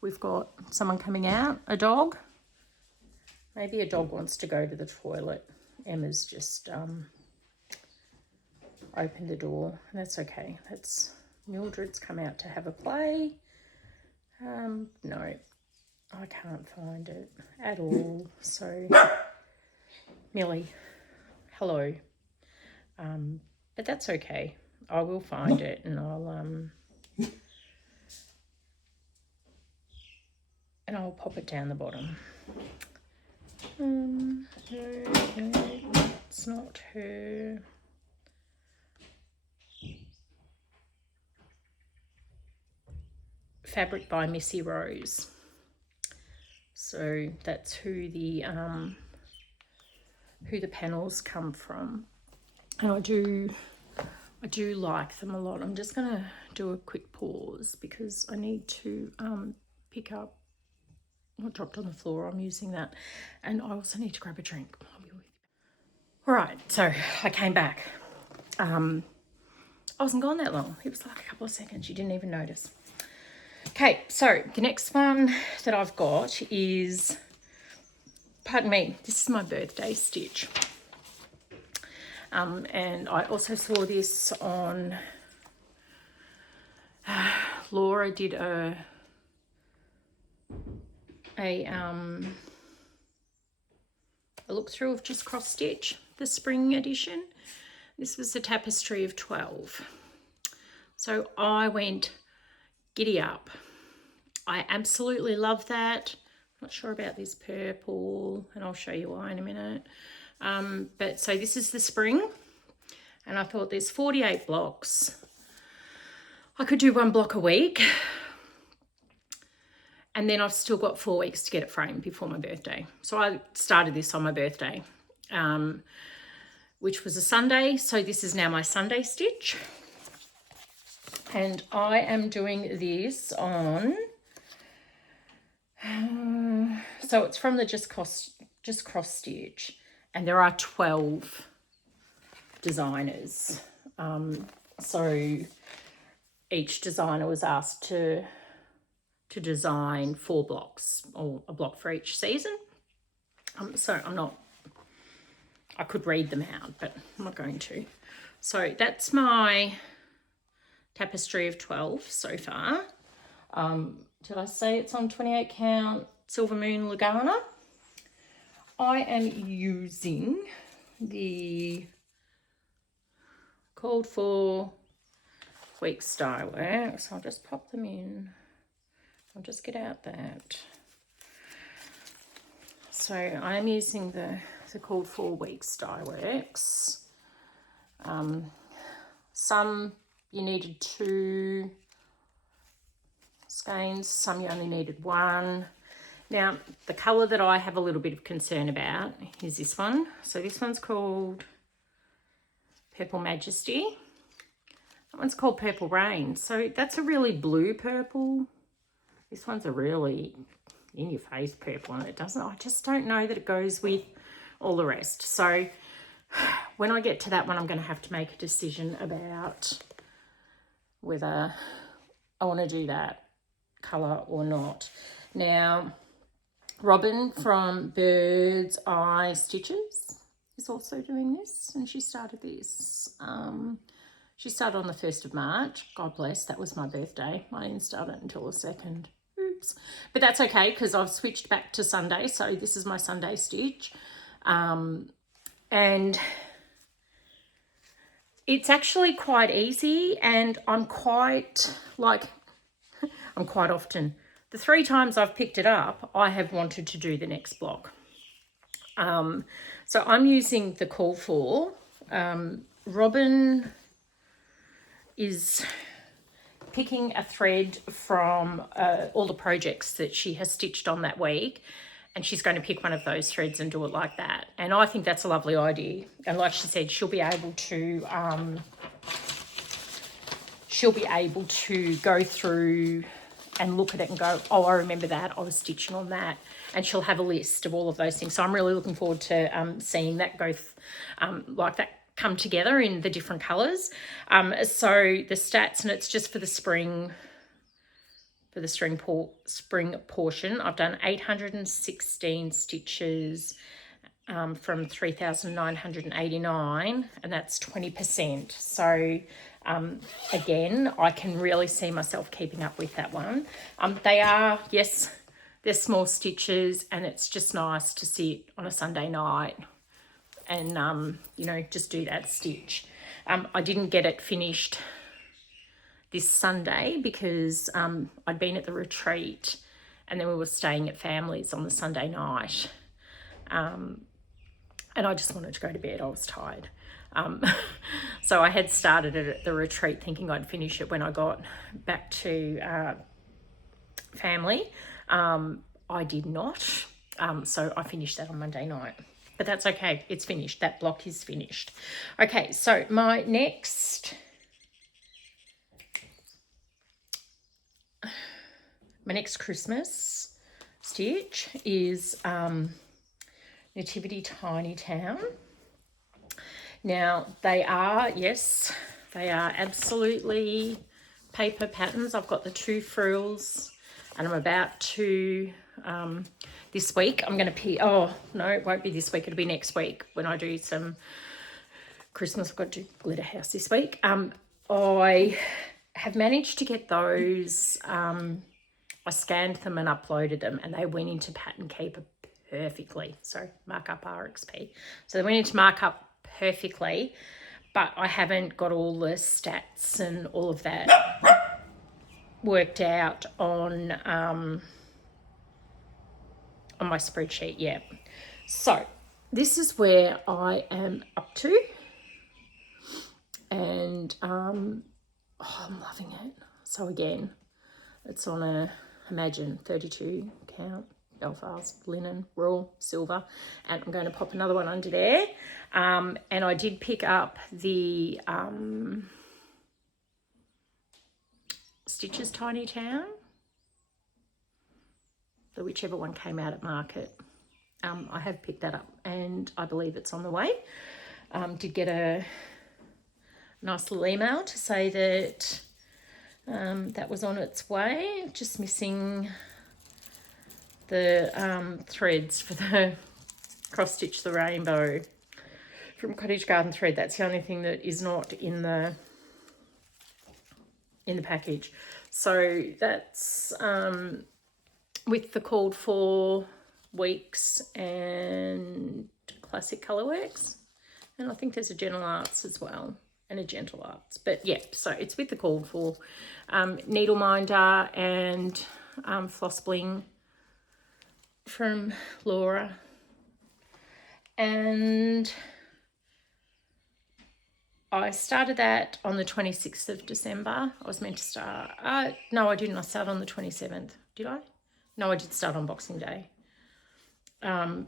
We've got someone coming out, a dog. Maybe a dog wants to go to the toilet. Emma's just opened the door. That's okay. That's Mildred's come out to have a play. No, I can't find it at all. So, Millie, hello. But that's okay. I will find it and I'll pop it down the bottom. No, it's not her. Fabric by Missy Rose. So that's who the panels come from, and I do like them a lot. I'm just gonna do a quick pause because I need to pick up what dropped on the floor. I'm using that, and I also need to grab a drink. I'll be with you. All right, so I came back. I wasn't gone that long. It was like a couple of seconds. You didn't even notice. Okay, so the next one that I've got is, pardon me, this is my birthday stitch. And I also saw this on, Laura did a look through of just cross stitch, the spring edition. This was the tapestry of 12. So I went giddy up. I absolutely love that. Not sure about this purple, and I'll show you why in a minute. But so this is the spring, and I thought there's 48 blocks. I could do 1 block a week, and then I've still got 4 weeks to get it framed before my birthday. So I started this on my birthday, which was a Sunday. So this is now my Sunday stitch. And I am doing this on, so it's from the Just Cross Stitch, and there are 12 designers. So each designer was asked to design 4 blocks, or a block for each season. So I could read them out, but I'm not going to. So that's my tapestry of 12 so far. Did I say it's on 28 count Silver Moon Lagana? I am using the called for week style work, so I'll just pop them in. I'll just get out that. So I am using the called for week style works. Some you needed 2 skeins, some you only needed 1. Now, the colour that I have a little bit of concern about is this one. So this one's called Purple Majesty. That one's called Purple Rain. So that's a really blue purple. This one's a really in-your-face purple, and I just don't know that it goes with all the rest. So when I get to that one, I'm going to have to make a decision about whether I want to do that colour or not. Now, Robin from Bird's Eye Stitches is also doing this, and she started this. She started on the 1st of March. God bless, that was my birthday. I didn't start it until the 2nd. Oops. But that's okay, because I've switched back to Sunday, so this is my Sunday stitch. And it's actually quite easy, and I'm quite often, the 3 times I've picked it up, I have wanted to do the next block. So I'm using the call for. Robin is picking a thread from all the projects that she has stitched on that week, and she's going to pick one of those threads and do it like that. And I think that's a lovely idea. And like she said, she'll be able to go through and look at it and go, oh, I remember that, I was stitching on that. And she'll have a list of all of those things. So I'm really looking forward to seeing that go like that come together in the different colours. So the stats, and it's just for the spring, spring portion, I've done 816 stitches from 3,989, and that's 20%. So again, I can really see myself keeping up with that one. They are, yes, they're small stitches, and it's just nice to sit on a Sunday night and you know, just do that stitch. I didn't get it finished this Sunday because I'd been at the retreat, and then we were staying at families on the Sunday night, and I just wanted to go to bed. I was tired. So I had started it at the retreat thinking I'd finish it when I got back to family. I did not. So I finished that on Monday night. But that's okay. It's finished. That block is finished. Okay, so my next Christmas stitch is Nativity Tiny Town. Now, they are, yes, they are absolutely paper patterns. I've got the 2 frills, and I'm about to, this week, I'm going to oh, no, it won't be this week. It'll be next week when I do some Christmas. I've got to do Glitter House this week. I have managed to get those, I scanned them and uploaded them, and they went into Pattern Keeper perfectly. Sorry, Markup RXP. So they went into Markup perfectly, but I haven't got all the stats and all of that worked out on my spreadsheet yet. So this is where I am up to, and I'm loving it. So again, it's on a Imagine 32 count Belfast linen raw silver, and I'm going to pop another one under there. And I did pick up the Stitches Tiny Town, the whichever one came out at market. I have picked that up, and I believe it's on the way. Did get a nice little email to say that that was on its way. Just missing the threads for the cross stitch the rainbow from Cottage Garden Thread. That's the only thing that is not in the package. So that's with the called for weeks and classic colourworks, and I think there's a Gentle Arts as well and a Gentle Arts. But yeah, so it's with the called for Needle Minder and Floss Bling from Laura. And I started that on the 26th of December. I was meant to start, no I didn't, I started on the 27th, did I? No, I did start on Boxing Day. But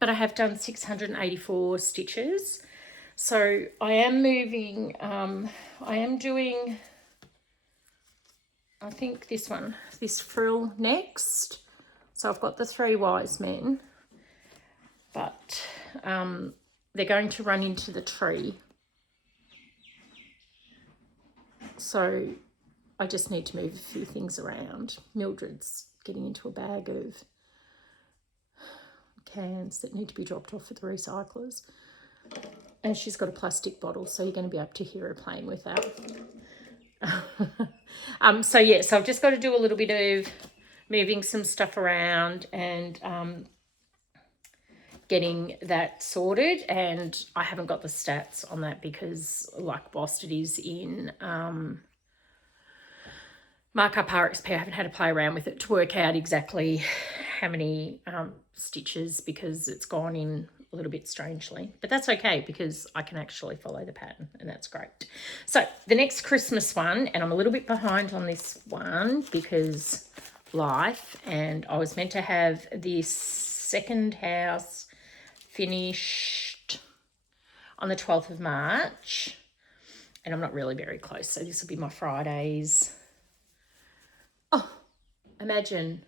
I have done 684 stitches. So I am moving, I am doing, I think this frill next. So I've got the 3 wise men, but they're going to run into the tree. So I just need to move a few things around. Mildred's getting into a bag of cans that need to be dropped off at the recyclers. And she's got a plastic bottle, so you're going to be able to hear her playing with that. So yeah, so I've just got to do a little bit of moving some stuff around and getting that sorted, and I haven't got the stats on that because, like whilst it is in Markup RXP, I haven't had to play around with it to work out exactly how many stitches, because it's gone in a little bit strangely, but that's okay because I can actually follow the pattern, and that's great. So the next Christmas one, and I'm a little bit behind on this one because life, and I was meant to have this second house finished on the 12th of March, and I'm not really very close, so this will be my Fridays. Oh, imagine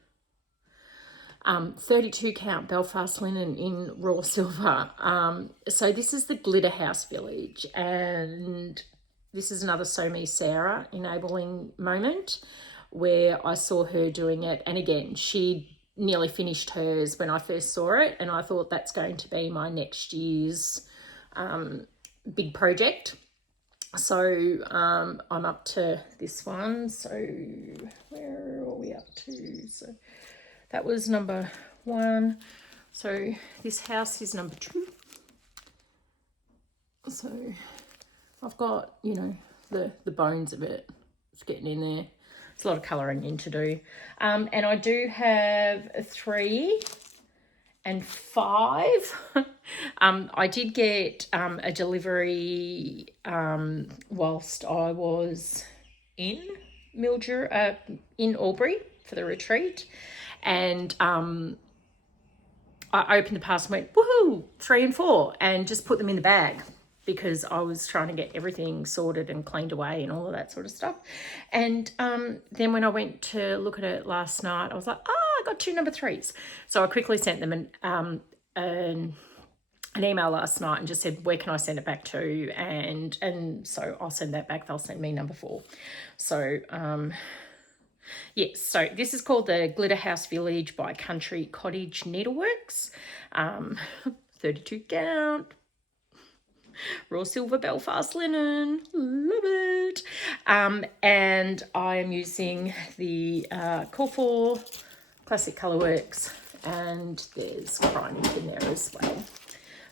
32 count Belfast linen in raw silver. So this is the Glitter House Village, and this is another sooooo Sarah enabling moment where I saw her doing it, and again, she nearly finished hers when I first saw it, and I thought that's going to be my next year's big project. So I'm up to this one. So where are we up to? So that was number 1. So this house is number 2. So I've got, you know, the bones of it. It's getting in there. It's a lot of colouring in to do. And I do have 3 and 5. I did get a delivery whilst I was in Mildura, in Albury for the retreat, and I opened the parcel and went, woohoo, 3 and 4, and just put them in the bag because I was trying to get everything sorted and cleaned away and all of that sort of stuff. And then when I went to look at it last night, I was like, I got 2 number 3s. So I quickly sent them an email last night and just said, where can I send it back to? And so I'll send that back. They'll send me number 4. So yes, so this is called the Glitter House Village by Country Cottage Needleworks. 32 count, raw silver Belfast linen, love it. And I am using the Call for Classic Colourworks, and there's Crying in there as well.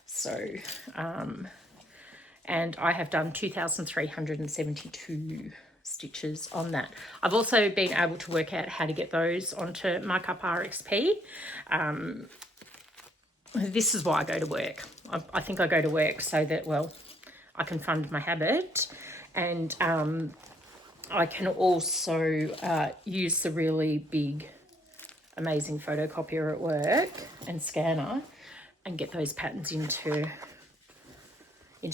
So, and I have done 2,372 stitches on that. I've also been able to work out how to get those onto Markup RXP. This is why I go to work. I think I go to work so that, well, I can fund my habit, and I can also use the really big, amazing photocopier at work and scanner and get those patterns into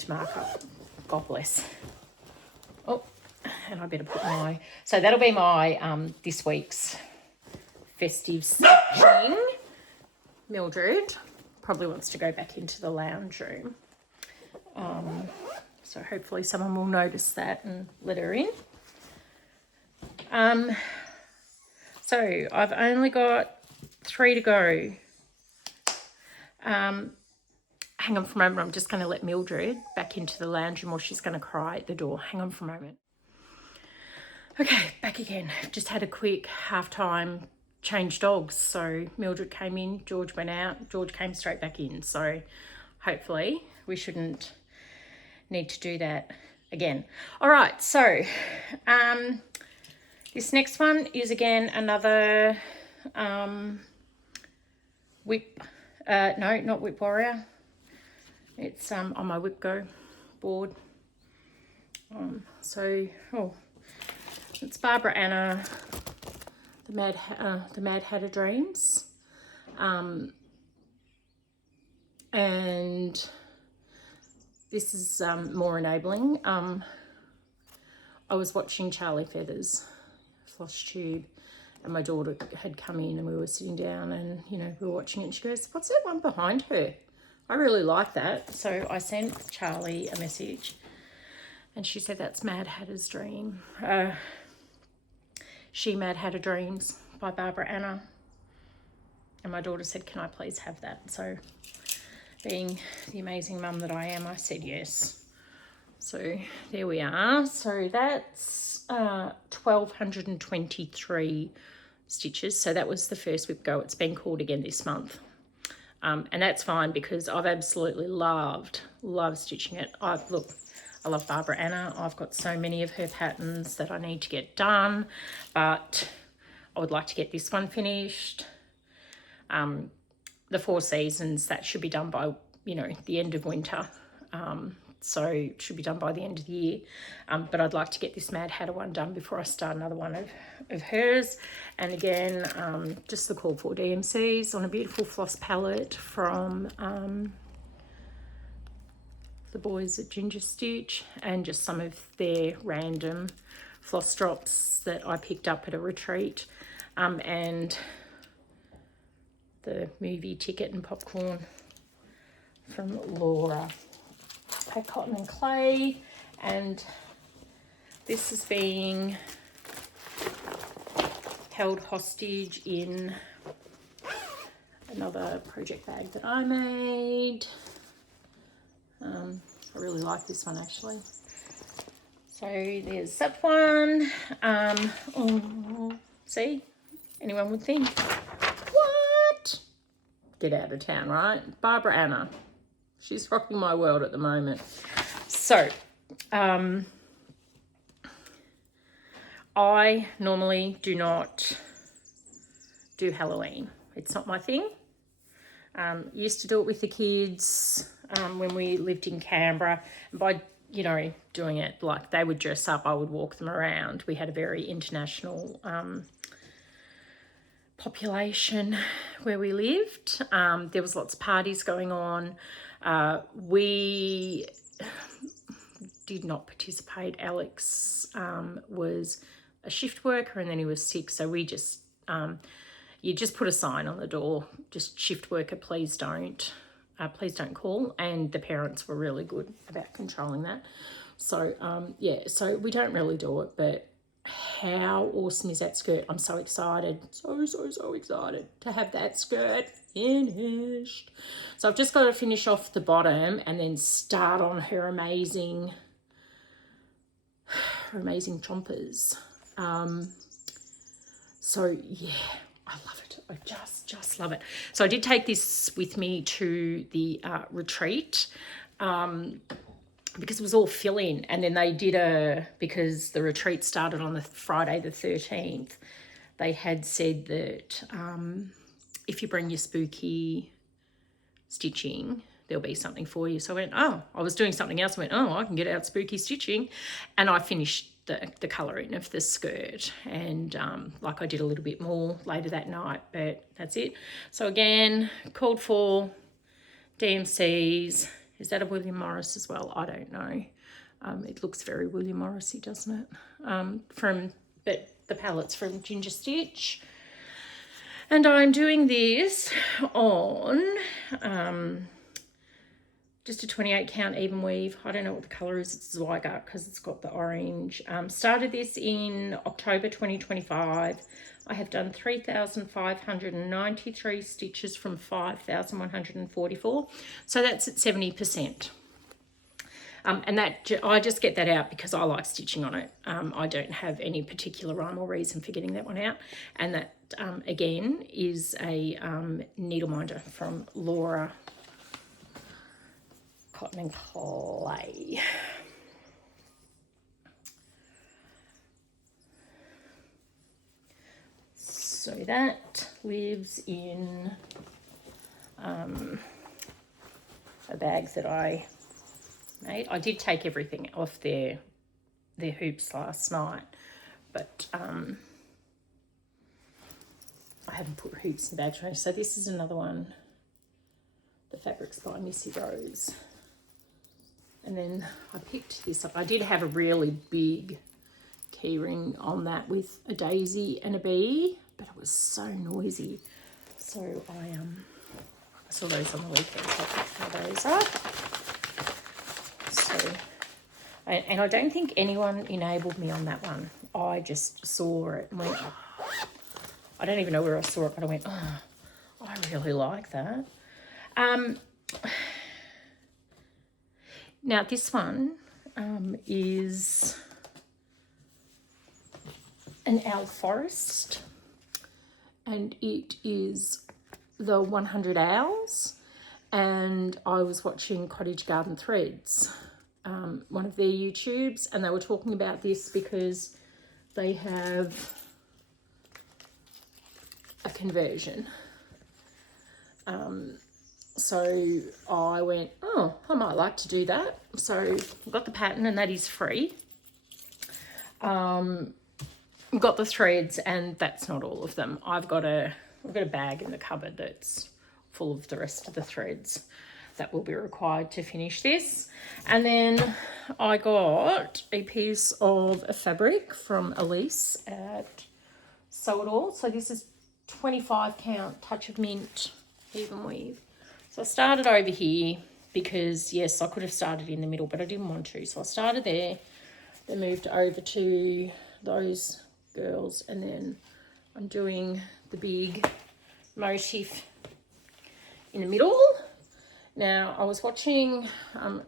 markup. God bless. Oh, and I better put my, so that'll be my this week's festive stitching. Mildred probably wants to go back into the lounge room. So hopefully someone will notice that and let her in. So I've only got 3 to go. Hang on for a moment. I'm just going to let Mildred back into the lounge room, or she's going to cry at the door. Hang on for a moment. Okay, back again. Just had a quick half-time change dogs. So Mildred came in, George went out, George came straight back in. So hopefully we shouldn't need to do that again. All right, so this next one is again another whip, no, not Whip Warrior. It's on my Whip Go board. So, it's Barbara Anna, the Mad Hatter Dreams, and this is more enabling. I was watching Charlie Feathers, Floss Tube, and my daughter had come in and we were sitting down and, you know, we were watching it and she goes, what's that one behind her? I really like that. So I sent Charlie a message and she said, that's Mad Hatter's Dream. She Mad Hatter Dreams by Barbara Anna. And my daughter said, can I please have that? So being the amazing mum that I am, I said yes. So there we are. So that's 1,223 stitches. So that was the first Whip Go. It's been called again this month. And that's fine because I've absolutely loved stitching it. I love Barbara Anna. I've got so many of her patterns that I need to get done, but I would like to get this one finished. The 4 seasons, that should be done by, you know, the end of winter. so it should be done by the end of the year. But I'd like to get this Mad Hatter one done before I start another one of hers. And again, just the call for DMCs on a beautiful floss palette from the boys at Ginger Stitch, and just some of their random floss drops that I picked up at a retreat, and the movie ticket and popcorn from Laura. Okay, cotton and clay, and this is being held hostage in another project bag that I made. I really like this one actually. So there's that one. Oh, see, anyone would think, what? Get out of town, right? Barbara Anna. She's rocking my world at the moment. So, I normally do not do Halloween. It's not my thing. Used to do it with the kids when we lived in Canberra. By, you know, doing it, like they would dress up, I would walk them around. We had a very international population where we lived. There was lots of parties going on. We did not participate. Alex was a shift worker and then he was sick, so we just you just put a sign on the door, just shift worker, please don't call, and the parents were really good about controlling that. So yeah, so we don't really do it, but how awesome is that skirt? I'm so excited, so excited to have that skirt finished. So I've just got to finish off the bottom and then start on her amazing chompers. So yeah, I love it. I just love it. So I did take this with me to the retreat because it was all fill-in, and then they did because the retreat started on the Friday the 13th, they had said that if you bring your spooky stitching, there'll be something for you. So I went, oh, I was doing something else. I went, oh, I can get out spooky stitching. And I finished the colouring of the skirt, and like I did a little bit more later that night, but that's it. So again, called for DMCs. Is that a William Morris as well? I don't know. It looks very William Morrissy, doesn't it? But the palette's from Ginger Stitch. And I'm doing this on just a 28 count even weave. I don't know what the colour is. It's Zygarde because it's got the orange. Started this in October 2025. I have done 3,593 stitches from 5,144. So that's at 70%. And that I just get that out because I like stitching on it. I don't have any particular rhyme or reason for getting that one out. And that, again, is a needle minder from Laura Cotton and Clay. So that lives in a bag that I made. I did take everything off their hoops last night, but I haven't put hoops in the bag. So this is another one, the Fabrics by Missy Rose. And then I picked this up. I did have a really big key ring on that with a daisy and a bee, but it was so noisy. So I saw those on the weekend, so I picked one of those up. So, and I don't think anyone enabled me on that one. I just saw it and went, oh. I don't even know where I saw it, but I went, oh, I really like that. Now this one is an owl forest, and it is the 100 owls, and I was watching Cottage Garden Threads, one of their YouTubes, and they were talking about this because they have a conversion So I went, oh, I might like to do that. So I've got the pattern, and that is free. I've got the threads, and that's not all of them. I've got a bag in the cupboard that's full of the rest of the threads that will be required to finish this. And then I got a piece of fabric from Elise at sooooo. So this is 25 count touch of mint even weave. So I started over here because, yes, I could have started in the middle, but I didn't want to. So I started there, then moved over to those girls, and then I'm doing the big motif in the middle. Now, I was watching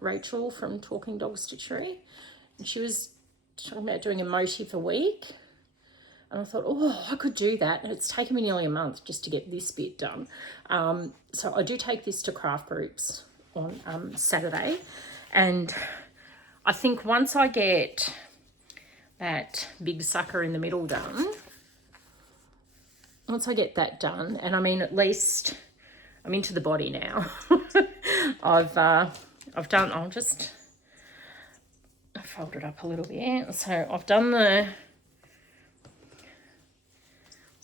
Rachel from Talking Dog Stitchery, and she was talking about doing a motif a week. And I thought, oh, I could do that. And it's taken me nearly a month just to get this bit done. So I do take this to craft groups on Saturday. And I think once I get that big sucker in the middle done, once I get that done, and I mean, at least I'm into the body now. I've done, I'll just fold it up a little bit. So I've done the,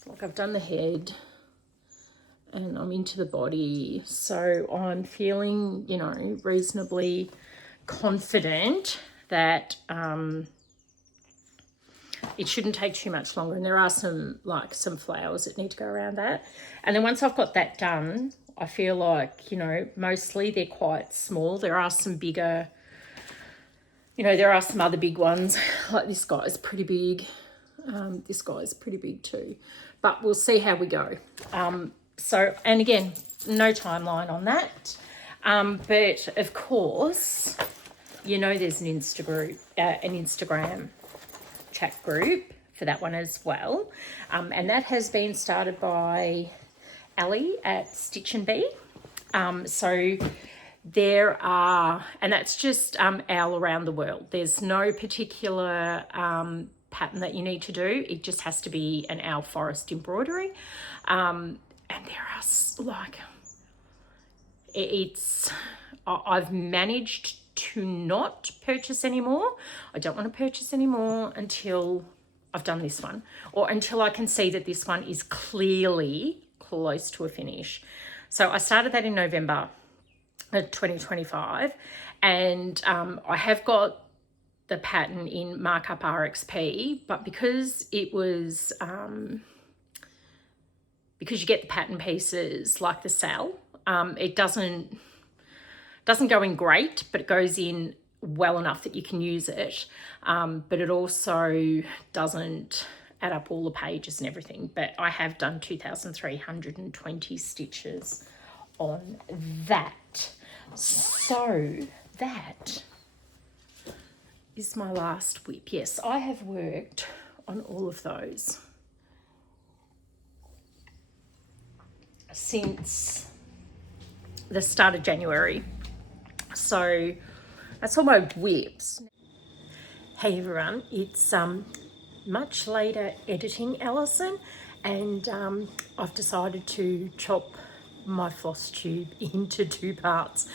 like I've done the head, and I'm into the body. So I'm feeling, you know, reasonably confident that it shouldn't take too much longer. And there are some flowers that need to go around that. And then once I've got that done, I feel like, you know, mostly they're quite small. There are some bigger, you know, there are some other big ones. Like this guy is pretty big. This guy is pretty big too. But we'll see how we go. So, and again, no timeline on that. But of course, you know, there's an Instagram chat group for that one as well. And that has been started by Ali at Stitch and Bee. So there are, and that's just all around the world. There's no particular pattern that you need to do. It just has to be an owl forest embroidery. And there are like, I've managed to not purchase anymore. I don't want to purchase anymore until I've done this one, or until I can see that this one is clearly close to a finish. So I started that in November 2025, and I have got the pattern in markup RXP, but because it was because you get the pattern pieces like the cell, it doesn't go in great, but it goes in well enough that you can use it, but it also doesn't add up all the pages and everything. But I have done 2,320 stitches on that. So that is my last whip. Yes, I have worked on all of those since the start of January. So that's all my whips. Hey everyone, it's much later editing Alison, and I've decided to chop my floss tube into 2 parts.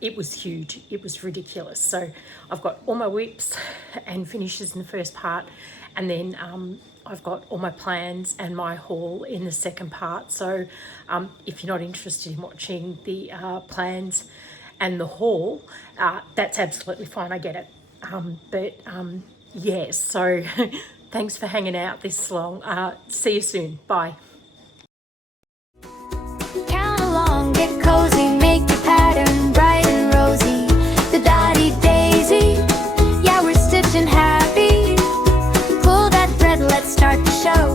It was huge, it was ridiculous. So I've got all my whips and finishes in the first part, and then I've got all my plans and my haul in the second part. So if you're not interested in watching the plans and the haul, that's absolutely fine, I get it. Yeah, so thanks for hanging out this long. See you soon, bye. Count along, get cozy, make your pattern bright and rosy. The dotty daisy, yeah, we're stitching happy. Pull that thread, let's start the show.